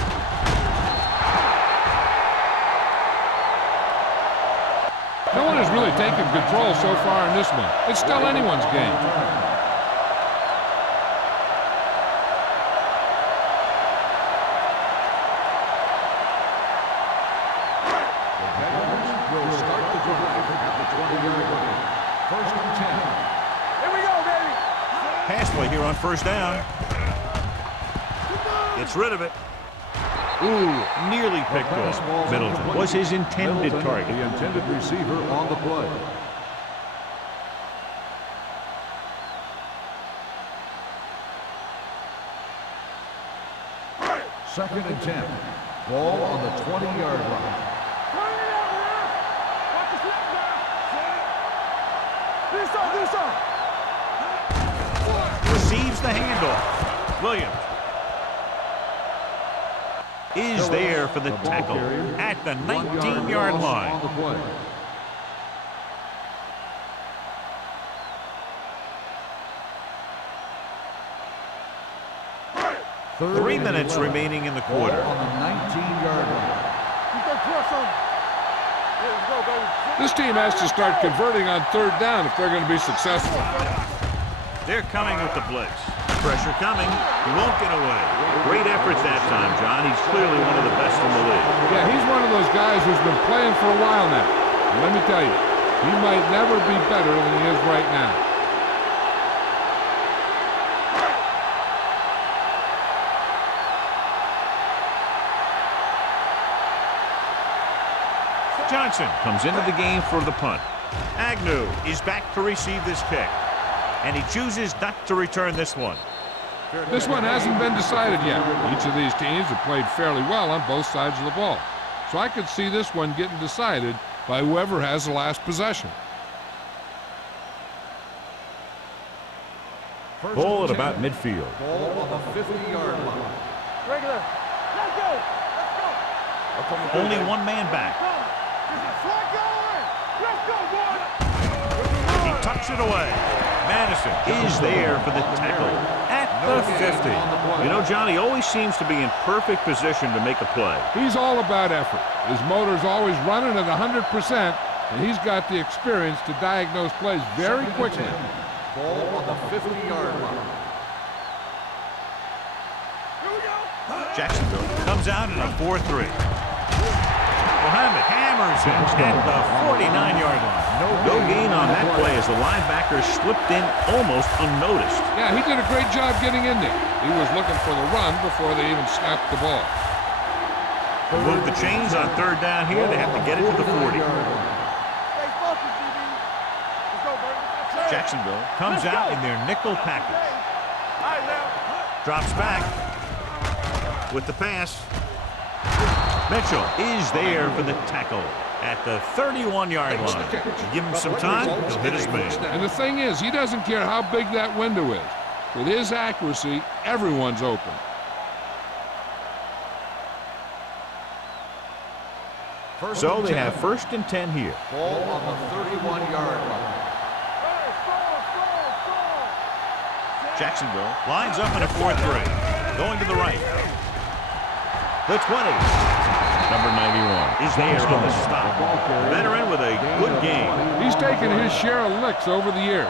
No one has really taken control so far in this one. It's still anyone's game. Will start the drive at the 20-yard line. 1st and 10. Here we go, baby. Pass play here on first down. Gets rid of it. Ooh, nearly picked off. Middleton was his intended target. The intended receiver on the play. Second and 10. Ball on the 20-yard line. Turn it out, man. Watch the snap now. Do something. Receives the handoff. Williams is there for the tackle at the 19-yard line. On the play. Three minutes remaining in the quarter. On the 19-yard line. Keep that press on. Here we go, baby. This team has to start converting on 3rd down if they're going to be successful. They're coming with the blitz. Pressure coming. He won't get away. Great effort that time, John. He's clearly one of the best in the league. Yeah, he's one of those guys who's been playing for a while now. And let me tell you, he might never be better than he is right now. Johnson comes into the game for the punt. Agnew is back to receive this kick. And he chooses not to return this one. This one hasn't been decided yet. Each of these teams have played fairly well on both sides of the ball. So I could see this one getting decided by whoever has the last possession. Ball at about midfield. Ball on the 50-yard line. Regular. Let's go. Let's go. Only one man back. Is it flat going? Let's go, boy. He tucks it away. Madison is there for the tackle at the 50. You know, John, he always seems to be in perfect position to make a play. He's all about effort. His motor's always running at 100%, and he's got the experience to diagnose plays very quickly. Ball on the 50-yard line. Here we go. Jacksonville comes out in a 4-3. Mohammed hammers it at the 49-yard line. No gain on that play as the linebacker slipped in almost unnoticed. Yeah, he did a great job getting in there. He was looking for the run before they even snapped the ball. To move the chains on 3rd down here, they have to get it to the 40. Stay focused, DB. Let's go, baby. Jacksonville comes out in their nickel package. All right, now. Drops back with the pass. Mitchell is there for the tackle at the 31-yard line. You give him some time, he'll hit his man. And the thing is, he doesn't care how big that window is. With his accuracy, everyone's open. So they have 1st and 10 here. Ball on the 31-yard line. Jacksonville lines up in a 4-3. Going to the right. The 20. Number 91 is there on the stop. The veteran with a good game. He's taken his share of licks over the years.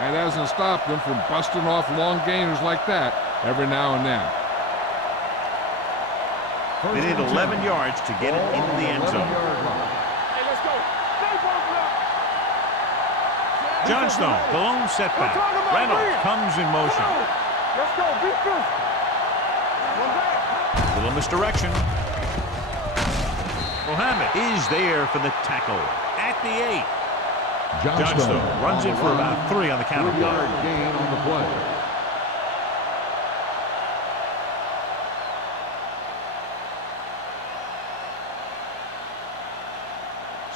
That hasn't stopped him from busting off long gainers like that every now and then. They need 11 yards to get it into the end zone. Hey, let's go. Johnstone, the lone setback. Reynolds comes in motion. Let's go. Be good. One back. Little misdirection. Mohammed is there for the tackle at the 8. Johnstone runs in for about 3 on the counter play. 3-yard gain on the play.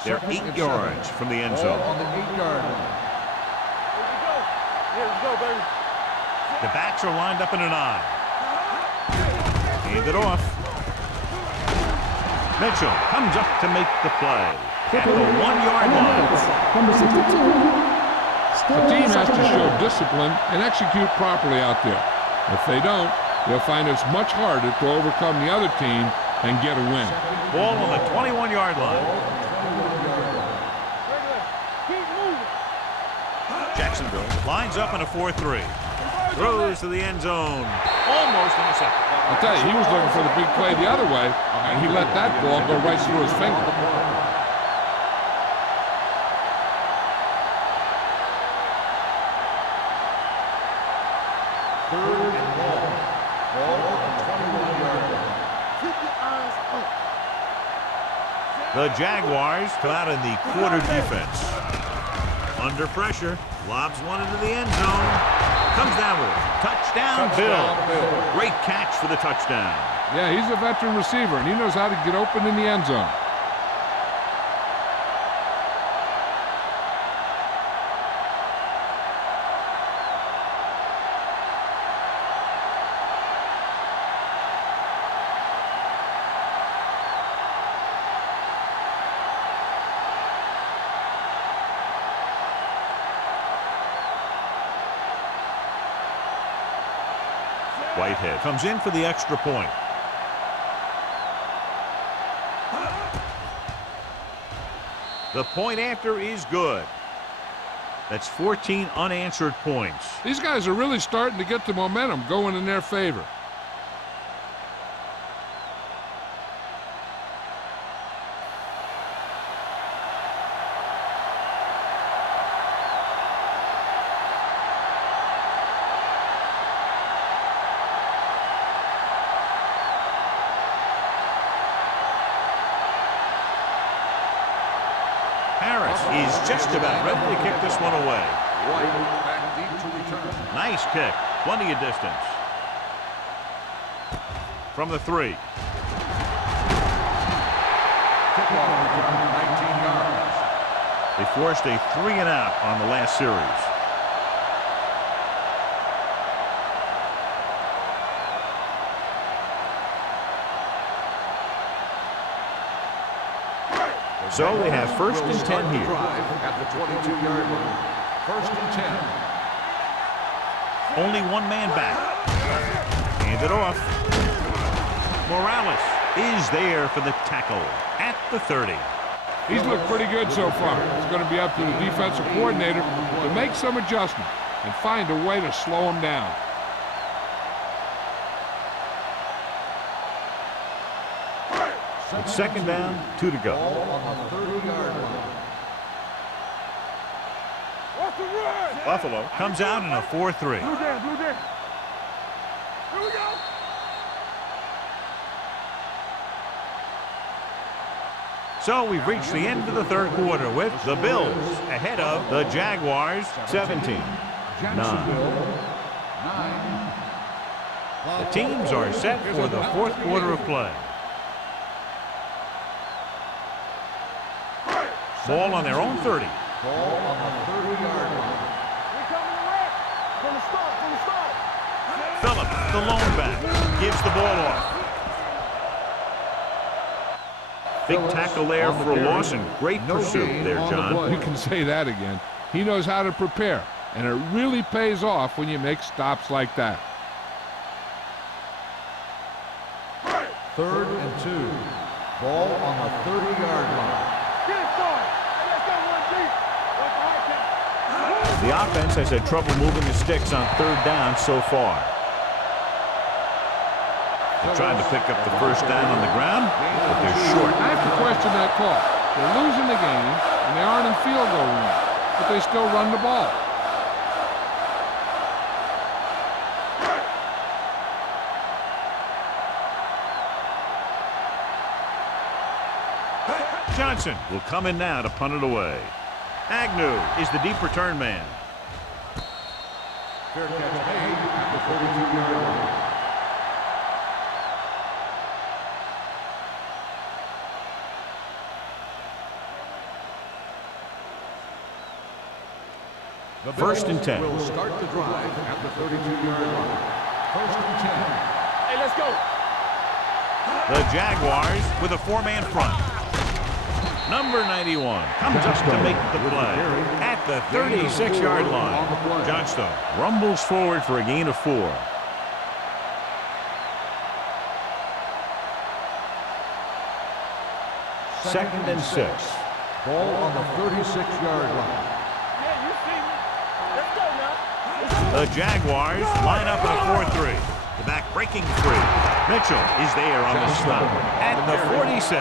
They're 8 yards from the end zone. On the 8-yard line. Here we go. Here we go, baby. The backs are lined up in an I. Hand it off. Mitchell comes up to make the play at the 1-yard line. Number 62. The team has to show discipline and execute properly out there. If they don't, they'll find it's much harder to overcome the other team and get a win. Ball on the 21-yard line. Keep moving. Jacksonville lines up in a 4-3. Throws to the end zone. Almost intercepted. I'll tell you, he was looking for the big play the other way, and he let that ball go right through his finger. Third and long. Ball on the 21-yard line. Keep your eyes up. The Jaguars come out in the quarter defense. Under pressure. Lobs one into the end zone. Comes down with it. Touchdown, Bill. Great catch for the touchdown. Yeah, he's a veteran receiver, and he knows how to get open in the end zone. Whitehead comes in for the extra point. The point after is good. That's 14 unanswered points. These guys are really starting to get the momentum going in their favor. He's just about ready to kick this one away. White back deep to return. Nice kick. Plenty of distance. From the 3. Kickoff return, 19 yards. They forced a 3-and-out on the last series. So they have 1st and 10 here. At the 22-yard line. 1st and 10. Only one man back. Hand it off. Morales is there for the tackle at the 30. He's looked pretty good so far. It's going to be up to the defensive coordinator to make some adjustment and find a way to slow him down. It's 2nd down, 2 to go. Ball on the 30-yard line. What's the run? Buffalo comes out in a 4-3. Blue down, blue down. Here we go. So we've reached the end of the 3rd quarter with the Bills ahead of the Jaguars 17-9. The teams are set for the 4th quarter of play. Ball on their own 30. Ball on the 30-yard line. We coming to wreck. From the start, from the start. Phillips, the lone back, gives the ball off. Big tackle there for a loss and great pursuit there, John. You can say that again. He knows how to prepare, and it really pays off when you make stops like that. 3rd and 2. Ball on the 30-yard line. Get it started. Hey, let's go one deep. What's the high count? The offense has had trouble moving the sticks on 3rd down so far. They tried to pick up the first down on the ground, but they're short. I have to question that call. They're losing the game, and they aren't in field goal range, but they still run the ball. Johnson will come in now to punt it away. Agnew is the deep return man. Fair catch made at the 32-yard line. The 1st and 10. will start the drive at the 32-yard line. 1st and 10. Hey, let's go. The Jaguars with a 4-man front. Number 91 comes up to make the play at the 36-yard line. Johnstone rumbles forward for a gain of 4. Second and 6. Ball on the 36-yard line. Yeah, you see me. Let's go now. The Jaguars line up in a 4-3. The back breaking free. Mitchell is there on the stop at the 46.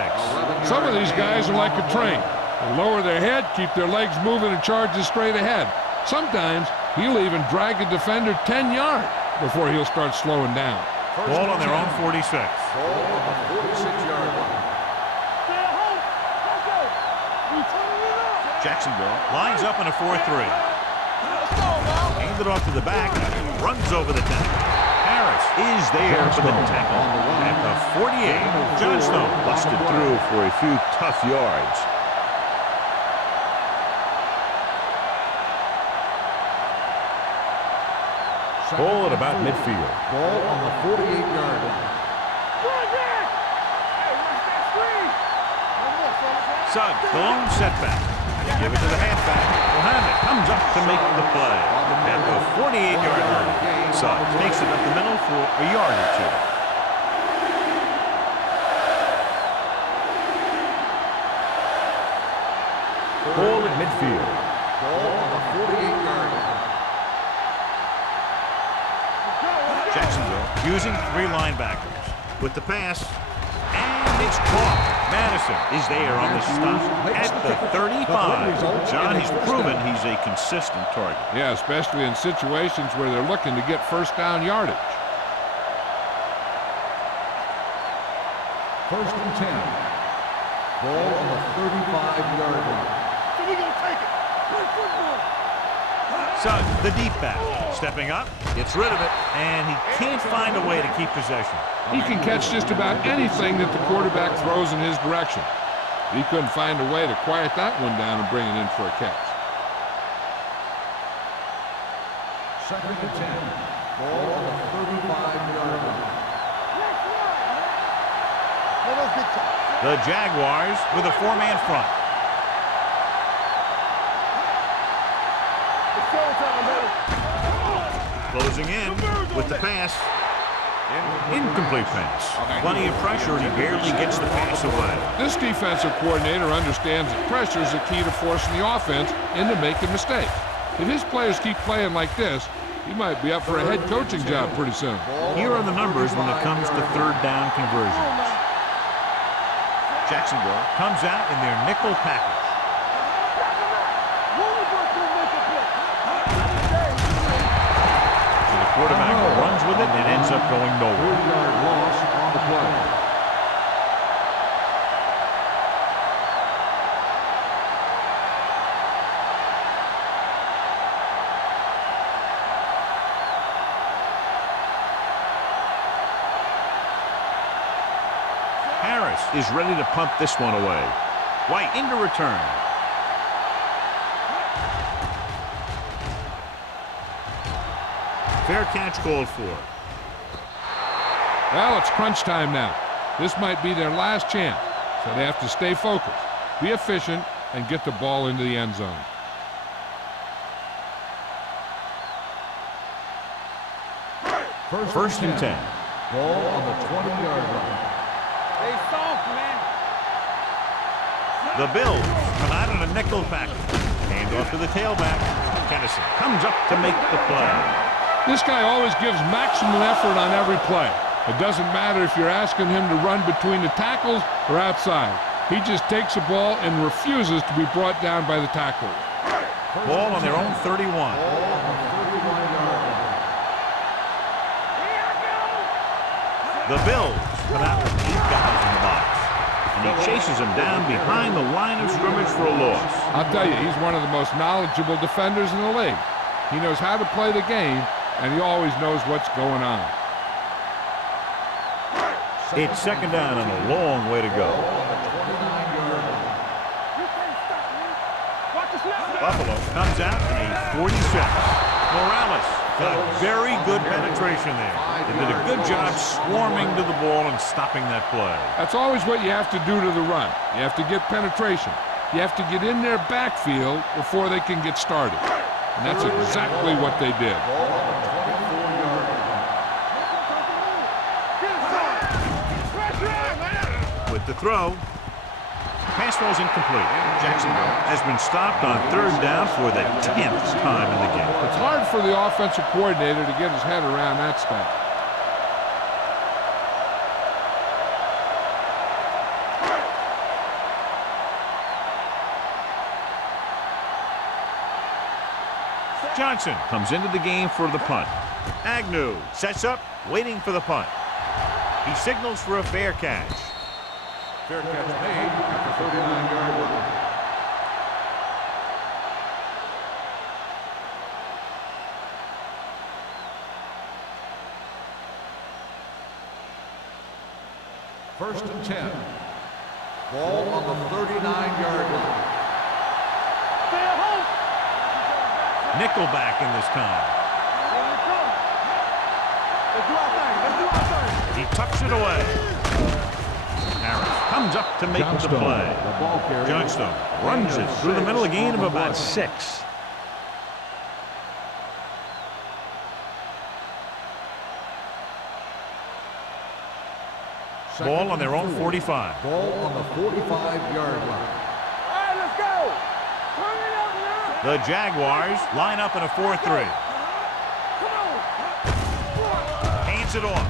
Some of these guys are like a train. They lower their head, keep their legs moving, and charges straight ahead. Sometimes he'll even drag a defender 10 yards before he'll start slowing down. Ball on their own 46. Ball on the 46-yard line. Stay at home. Let's go. We turning it up. Jacksonville lines up in a 4-3. Let's go now. Handed off to the back, runs over the tackle. Harris is there for the tackle at the 48. Johnstone busted through for a few tough yards. Ball at about midfield. Ball on the 48-yard line. Run there. Hey, watch that screen. One more, fellas. Suggs, the lone setback. They give it to the halfback. Mohammed comes up to make the play at the 48-yard line. Suggs takes it up the middle for a yard or 2. Ball at midfield. Ball on the 48-yard line. Jacksonville using 3 linebackers. With the pass, and it's caught. Madison is there on the stop at the 35. John, he's proven he's a consistent target. Yeah, especially in situations where they're looking to get first down yardage. 1st and 10. Ball on the 35-yard line. So we gonna take it. Play football. Suggs, the deep back, stepping up, gets rid of it, and he can't find a way to keep possession. He can catch just about anything that the quarterback throws in his direction. He couldn't find a way to quiet that one down and bring it in for a catch. 2nd and 10. Ball on the 35-yard line. Let's run. Let us get to it. The Jaguars with a 4-man front. It's showtime, baby. Closing in with the pass. Incomplete pass. Plenty of pressure, and he barely gets the pass away. This defensive coordinator understands that pressure is the key to forcing the offense into making mistakes. If his players keep playing like this, he might be up for a head coaching job pretty soon. Here are the numbers when it comes to 3rd down conversions. Jacksonville comes out in their nickel package. So the quarterback runs with it and ends up going nowhere. 3-yard loss on the play. Harris is ready to punt this one away. White into return. Fair catch called for. Well, it's crunch time now. This might be their last chance, so they have to stay focused, be efficient, and get the ball into the end zone. First and 10. Ball on the 20-yard line. Hey, soft, man. The Bills come out in a nickel package. Hand off to the tailback. Kennison comes up to make the play. This guy always gives maximum effort on every play. It doesn't matter if you're asking him to run between the tackles or outside. He just takes the ball and refuses to be brought down by the tackler. Ball on their own 31. The Bills come out with 8 guys in the box. And he chases him down behind the line of scrimmage for a loss. I'll tell you, he's one of the most knowledgeable defenders in the league. He knows how to play the game, and he always knows what's going on. It's second down and a long way to go. Buffalo comes out in a 46. Morales got very good penetration there. They did a good job swarming to the ball and stopping that play. That's always what you have to do to the run. You have to get penetration. You have to get in their backfield before they can get started. And that's exactly what they did. With the throw, pass falls incomplete. Jacksonville has been stopped on third down for the 10th time in the game. It's hard for the offensive coordinator to get his head around that stuff. Johnson comes into the game for the punt. Agnew sets up, waiting for the punt. He signals for a fair catch. Fair catch made at the 39-yard line. First and 10. Ball on the 39-yard line. Stay at home. Nickelback in this time. Let's do our thing. Let's do our thing. He tucks it away. Harris comes up to make the play. Johnstone runs it through the middle, a gain of about 6. Ball on their own 45. Ball on the 45-yard line. All right, let's go. Turn it up now. The Jaguars line up in a 4-3. Come on. Hands it off.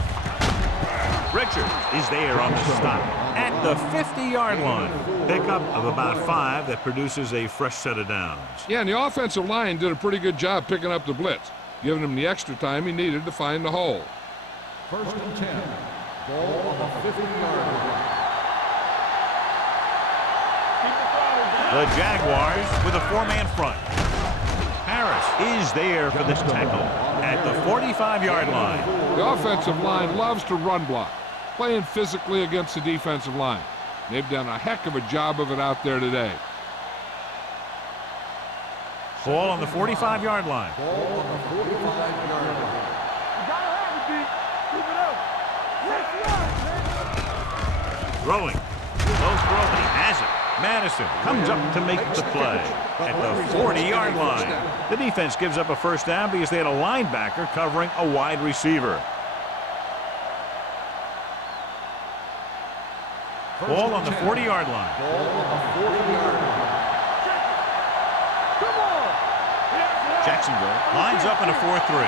Richard is there on the stop at the 50-yard line. Pickup of about 5 that produces a fresh set of downs. Yeah, and the offensive line did a pretty good job picking up the blitz, giving him the extra time he needed to find the hole. First and 10. Ball on the 50-yard line. The Jaguars with a 4-man front. Harris is there for this tackle at the 45-yard line. The offensive line loves to run block, playing physically against the defensive line. They've done a heck of a job of it out there today. Ball on the 45-yard line. Ball on the 45-yard line. You gotta have it, D. Keep it up. Let's run, man. Throwing. Low throw, but he has it. Madison comes up to make the play at the 40-yard line. The defense gives up a first down because they had a linebacker covering a wide receiver. Ball on the 40-yard line. Ball on the 40-yard line. Come on. Jacksonville lines up in a 4-3.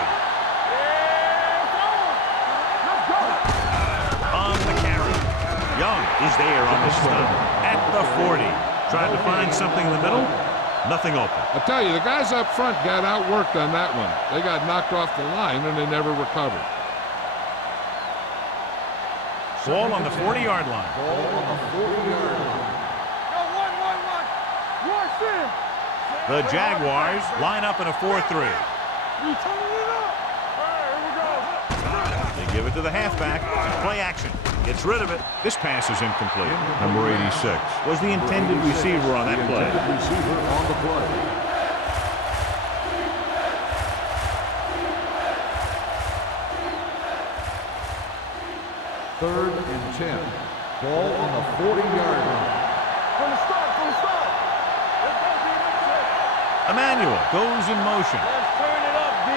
Let's go. On the carry. Young is there on the stop at the 40. Trying to find something in the middle. Nothing open. I tell you, the guys up front got outworked on that one. They got knocked off the line and they never recovered. Ball on the 40-yard line. Ball on the 40-yard line. Go, one. Rush in. The Jaguars line up in a 4-3. We turning it up. All right, here we go. They give it to the halfback. Play action. Gets rid of it. This pass is incomplete. Number 86 was the intended receiver on that play. Receiver on the play. 3rd and 10. Ball on the 40-yard line. From the start, from the start. Let's go, D. Let's go. Emmanuel goes in motion. Let's turn it up, D.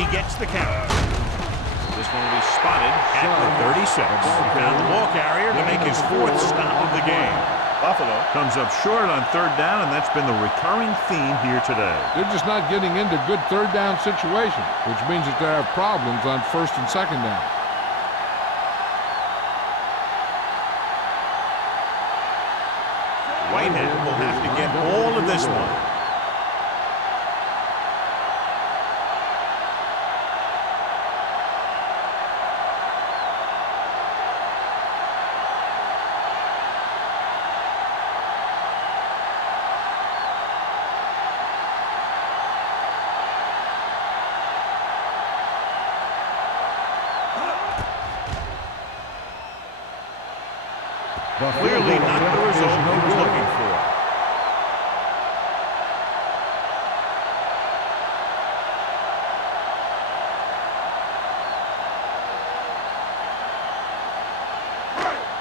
He gets the count. This one will be spotted at the 36. Found the ball carrier to make his 4th stop of the game. Buffalo comes up short on 3rd down, and that's been the recurring theme here today. They're just not getting into good 3rd down situations, which means that they have problems on 1st and 2nd down. Whitehead will have to get all of this one. Clearly not the result he was looking for.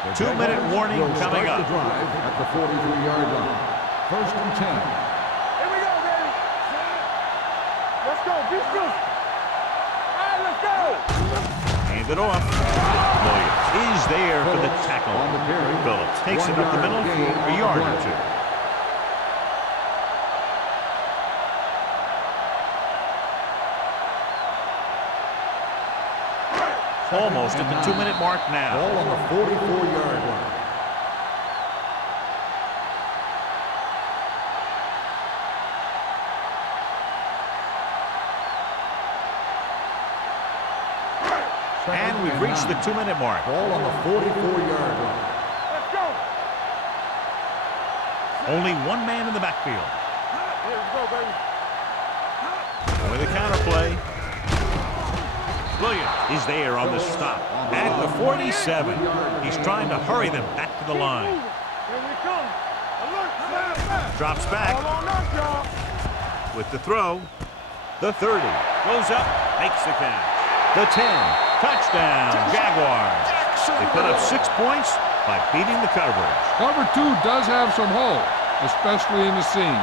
The 2-minute warning will coming start up. the drive at the 43-yard line. 1st and 10. Here we go, baby. Let's go. Be swift. All right, let's go. Hand it off. Williams is there for the tackle. On the carry. Phillips takes it up the middle for a yard or 2. Almost at the 2-minute mark now. Ball on the 44-yard line. And we've reached the 2-minute mark. Ball on the 44-yard line. Let's go. Only one man in the backfield. Here we go, baby. With a counter play. Williams is there on the stop. At the 47. He's trying to hurry them back to the line. Here we come. Alert. Fast. Drops All back on us, y'all. with the throw. The 30. Goes up. Makes the catch. The 10. Touchdown, Jaguars. They put up 6 points by beating the coverage. Cover 2 does have some holes, especially in the seam.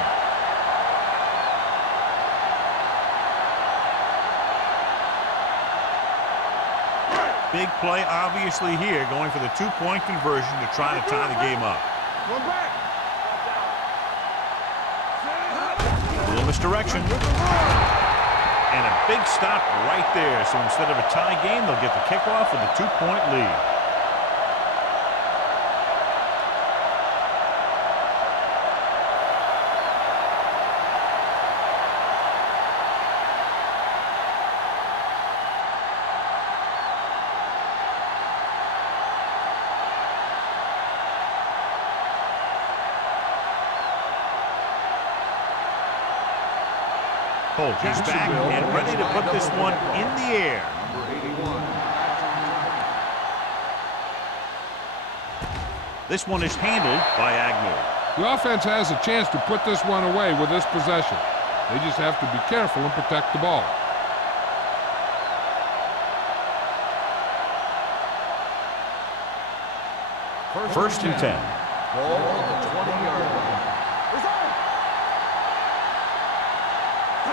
Big play obviously here, going for the 2-point conversion to try to tie the game up. Go back. A little misdirection. And a big stop right there. So instead of a tie game, they'll get the kickoff with a 2-point lead. Holt is back and ready to put this one in the air. Number 81. This one is handled by Agnew. The offense has a chance to put this one away with this possession. They just have to be careful and protect the ball. First and 10. Ball on the 20-yard line.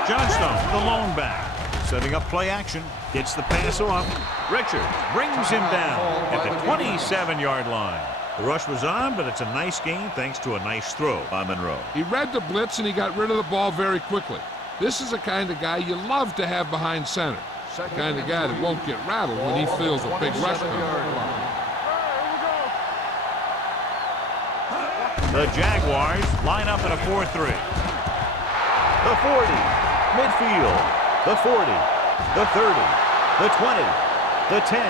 Johnstone, the lone back. Setting up play action. Gets the pass off. Richards brings him down at the 27-yard line. The rush was on, but it's a nice game thanks to a nice throw by Monroe. He read the blitz and he got rid of the ball very quickly. This is the kind of guy you love to have behind center. The kind of guy that won't get rattled when he feels a big rush coming. The Jaguars line up in a 4-3. The 40. Midfield, the 40, the 30, the 20, the 10.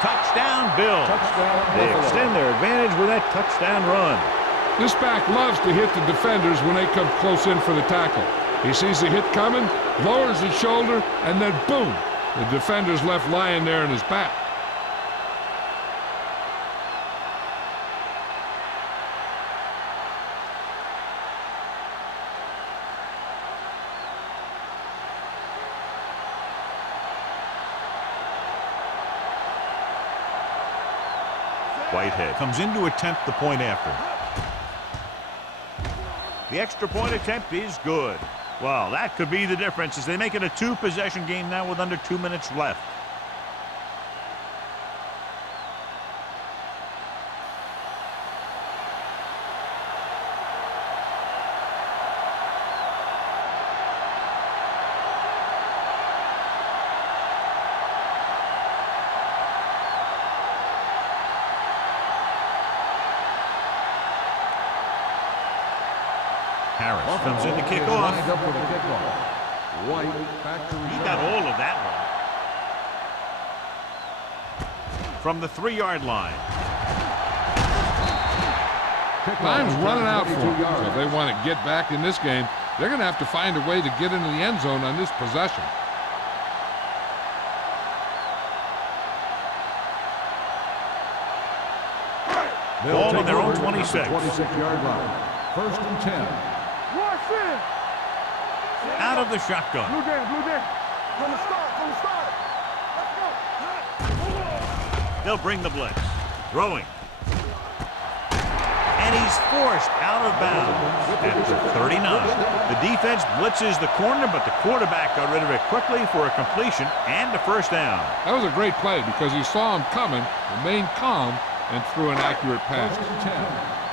Touchdown, Bill. They extend their advantage with that touchdown run. This back loves to hit the defenders when they come close in for the tackle. He sees the hit coming, lowers his shoulder, and then boom, the defender's left lying there in his back. Whitehead comes in to attempt the point after. The extra point attempt is good. Well, that could be the difference as they make it a 2-possession game now with under 2 minutes left. Harris comes in to kick off. Lined up for the kickoff. White back to He got all of that one. From the 3-yard line. Time's running out for them. So if they want to get back in this game, they're going to have to find a way to get into the end zone on this possession. Ball on their own 26. 26-yard line. First and 10. Out of the shotgun. Blue Danny, Blue Danny. From the start, from the start. Let's go. They'll bring the blitz. Throwing. And he's forced out of bounds at the 39. The defense blitzes the corner, but the quarterback got rid of it quickly for a completion and a first down. That was a great play because he saw him coming, remained calm, and threw an accurate pass.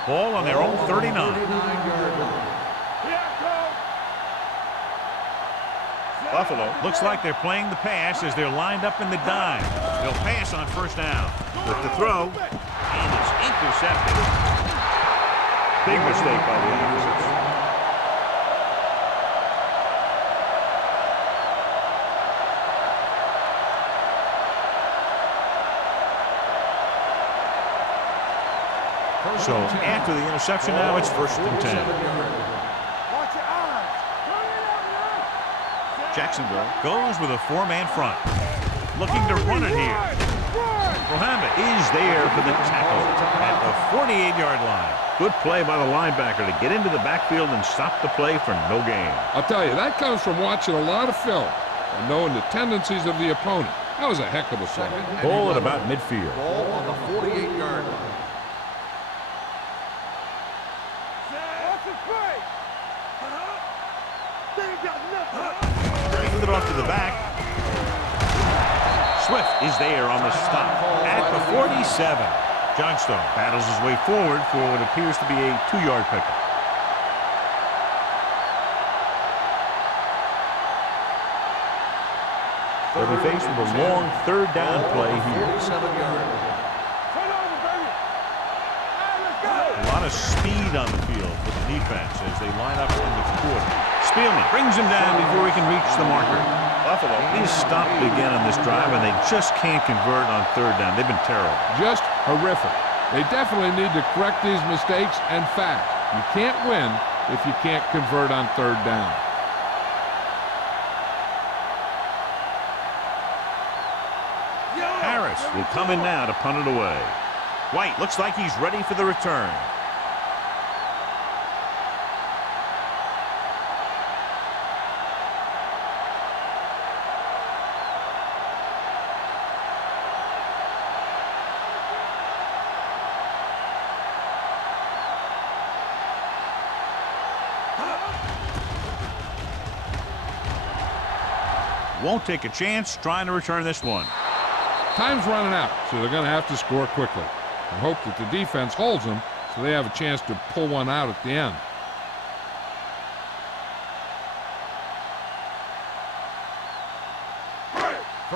Ball on their own 39. 39-yard line. Buffalo looks like they're playing the pass as they're lined up in the dime. They'll pass on first down. With the throw, and it's intercepted. Big mistake by the opposites. So after the interception now, it's first and 10. Watch your eyes. Jacksonville goes with a 4-man front. Looking to run it here. Mohammed is there for the tackle at the 48-yard line. Good play by the linebacker to get into the backfield and stop the play for no gain. I'll tell you, that comes from watching a lot of film and knowing the tendencies of the opponent. That was a heck of a play. Ball at about midfield. Ball on the 48-yard line. Hand it off to the back. Swift is there on the stop at the 47. Johnstone battles his way forward for what appears to be a 2-yard pickup. They'll be faced with a long 3rd down play here. 47-yard line. A lot of speed on the field for the defense as they line up in the quarter. Spielman brings him down before he can reach the marker. Buffalo is stopped again on this drive, and they just can't convert on 3rd down. They've been terrible. Just horrific. They definitely need to correct these mistakes and fast. You can't win if you can't convert on 3rd down. Harris will come in now to punt it away. White looks like he's ready for the return. Won't take a chance trying to return this one. Time's running out, so they're going to have to score quickly and hope that the defense holds them so they have a chance to pull one out at the end.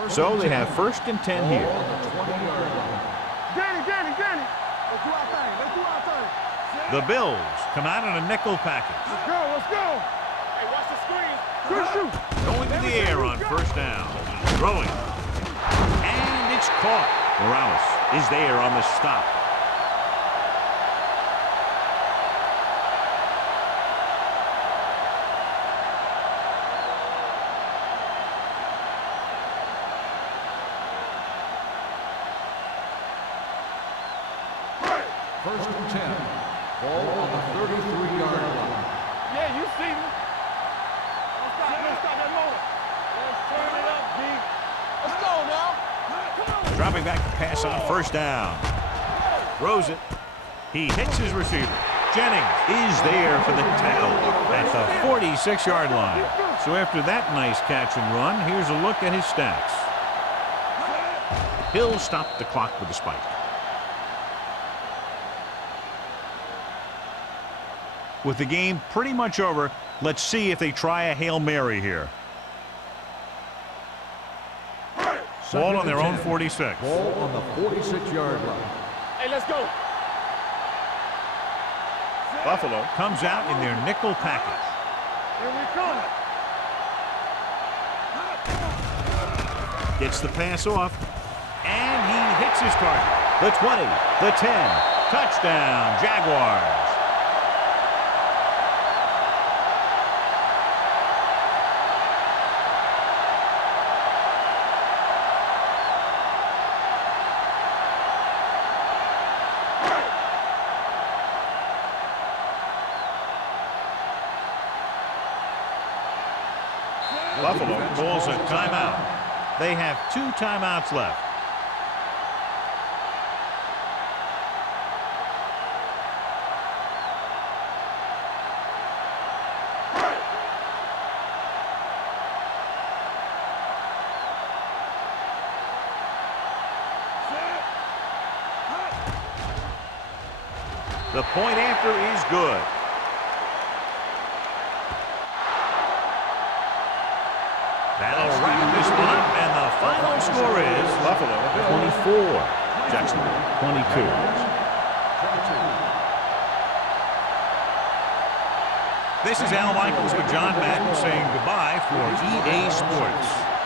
So they have 1st and 10 here. Danny. Let's do our thing. Let's do our thing. The Bills come out in a nickel package. Let's go. Hey, watch the screen. Good shoot. Going to the air on 1st down. Throwing. And it's caught. Morales is there on the stop. First and 10. Ball on the 33-yard line. Yeah, you see me. Let's stop that motor. Let's turn it up, D. Let's go now. Dropping back to pass on 1st down. Throws it. He hits his receiver. Jennings is there for the tackle at the 46-yard line. So after that nice catch and run, here's a look at his stats. He'll stop the clock with a spike. With the game pretty much over, let's see if they try a Hail Mary here. Ball on their own 46. Ball on the 46-yard line. Hey, let's go. Buffalo comes out in their nickel package. Here we come. Gets the pass off, and he hits his target. The 20, the 10, touchdown, Jaguars. Buffalo calls a timeout. They have 2 timeouts left. The point after is good. That'll wrap this one up, and the final score is Buffalo 24, Jacksonville 22. This is Al Michaels with John Madden saying goodbye for EA Sports.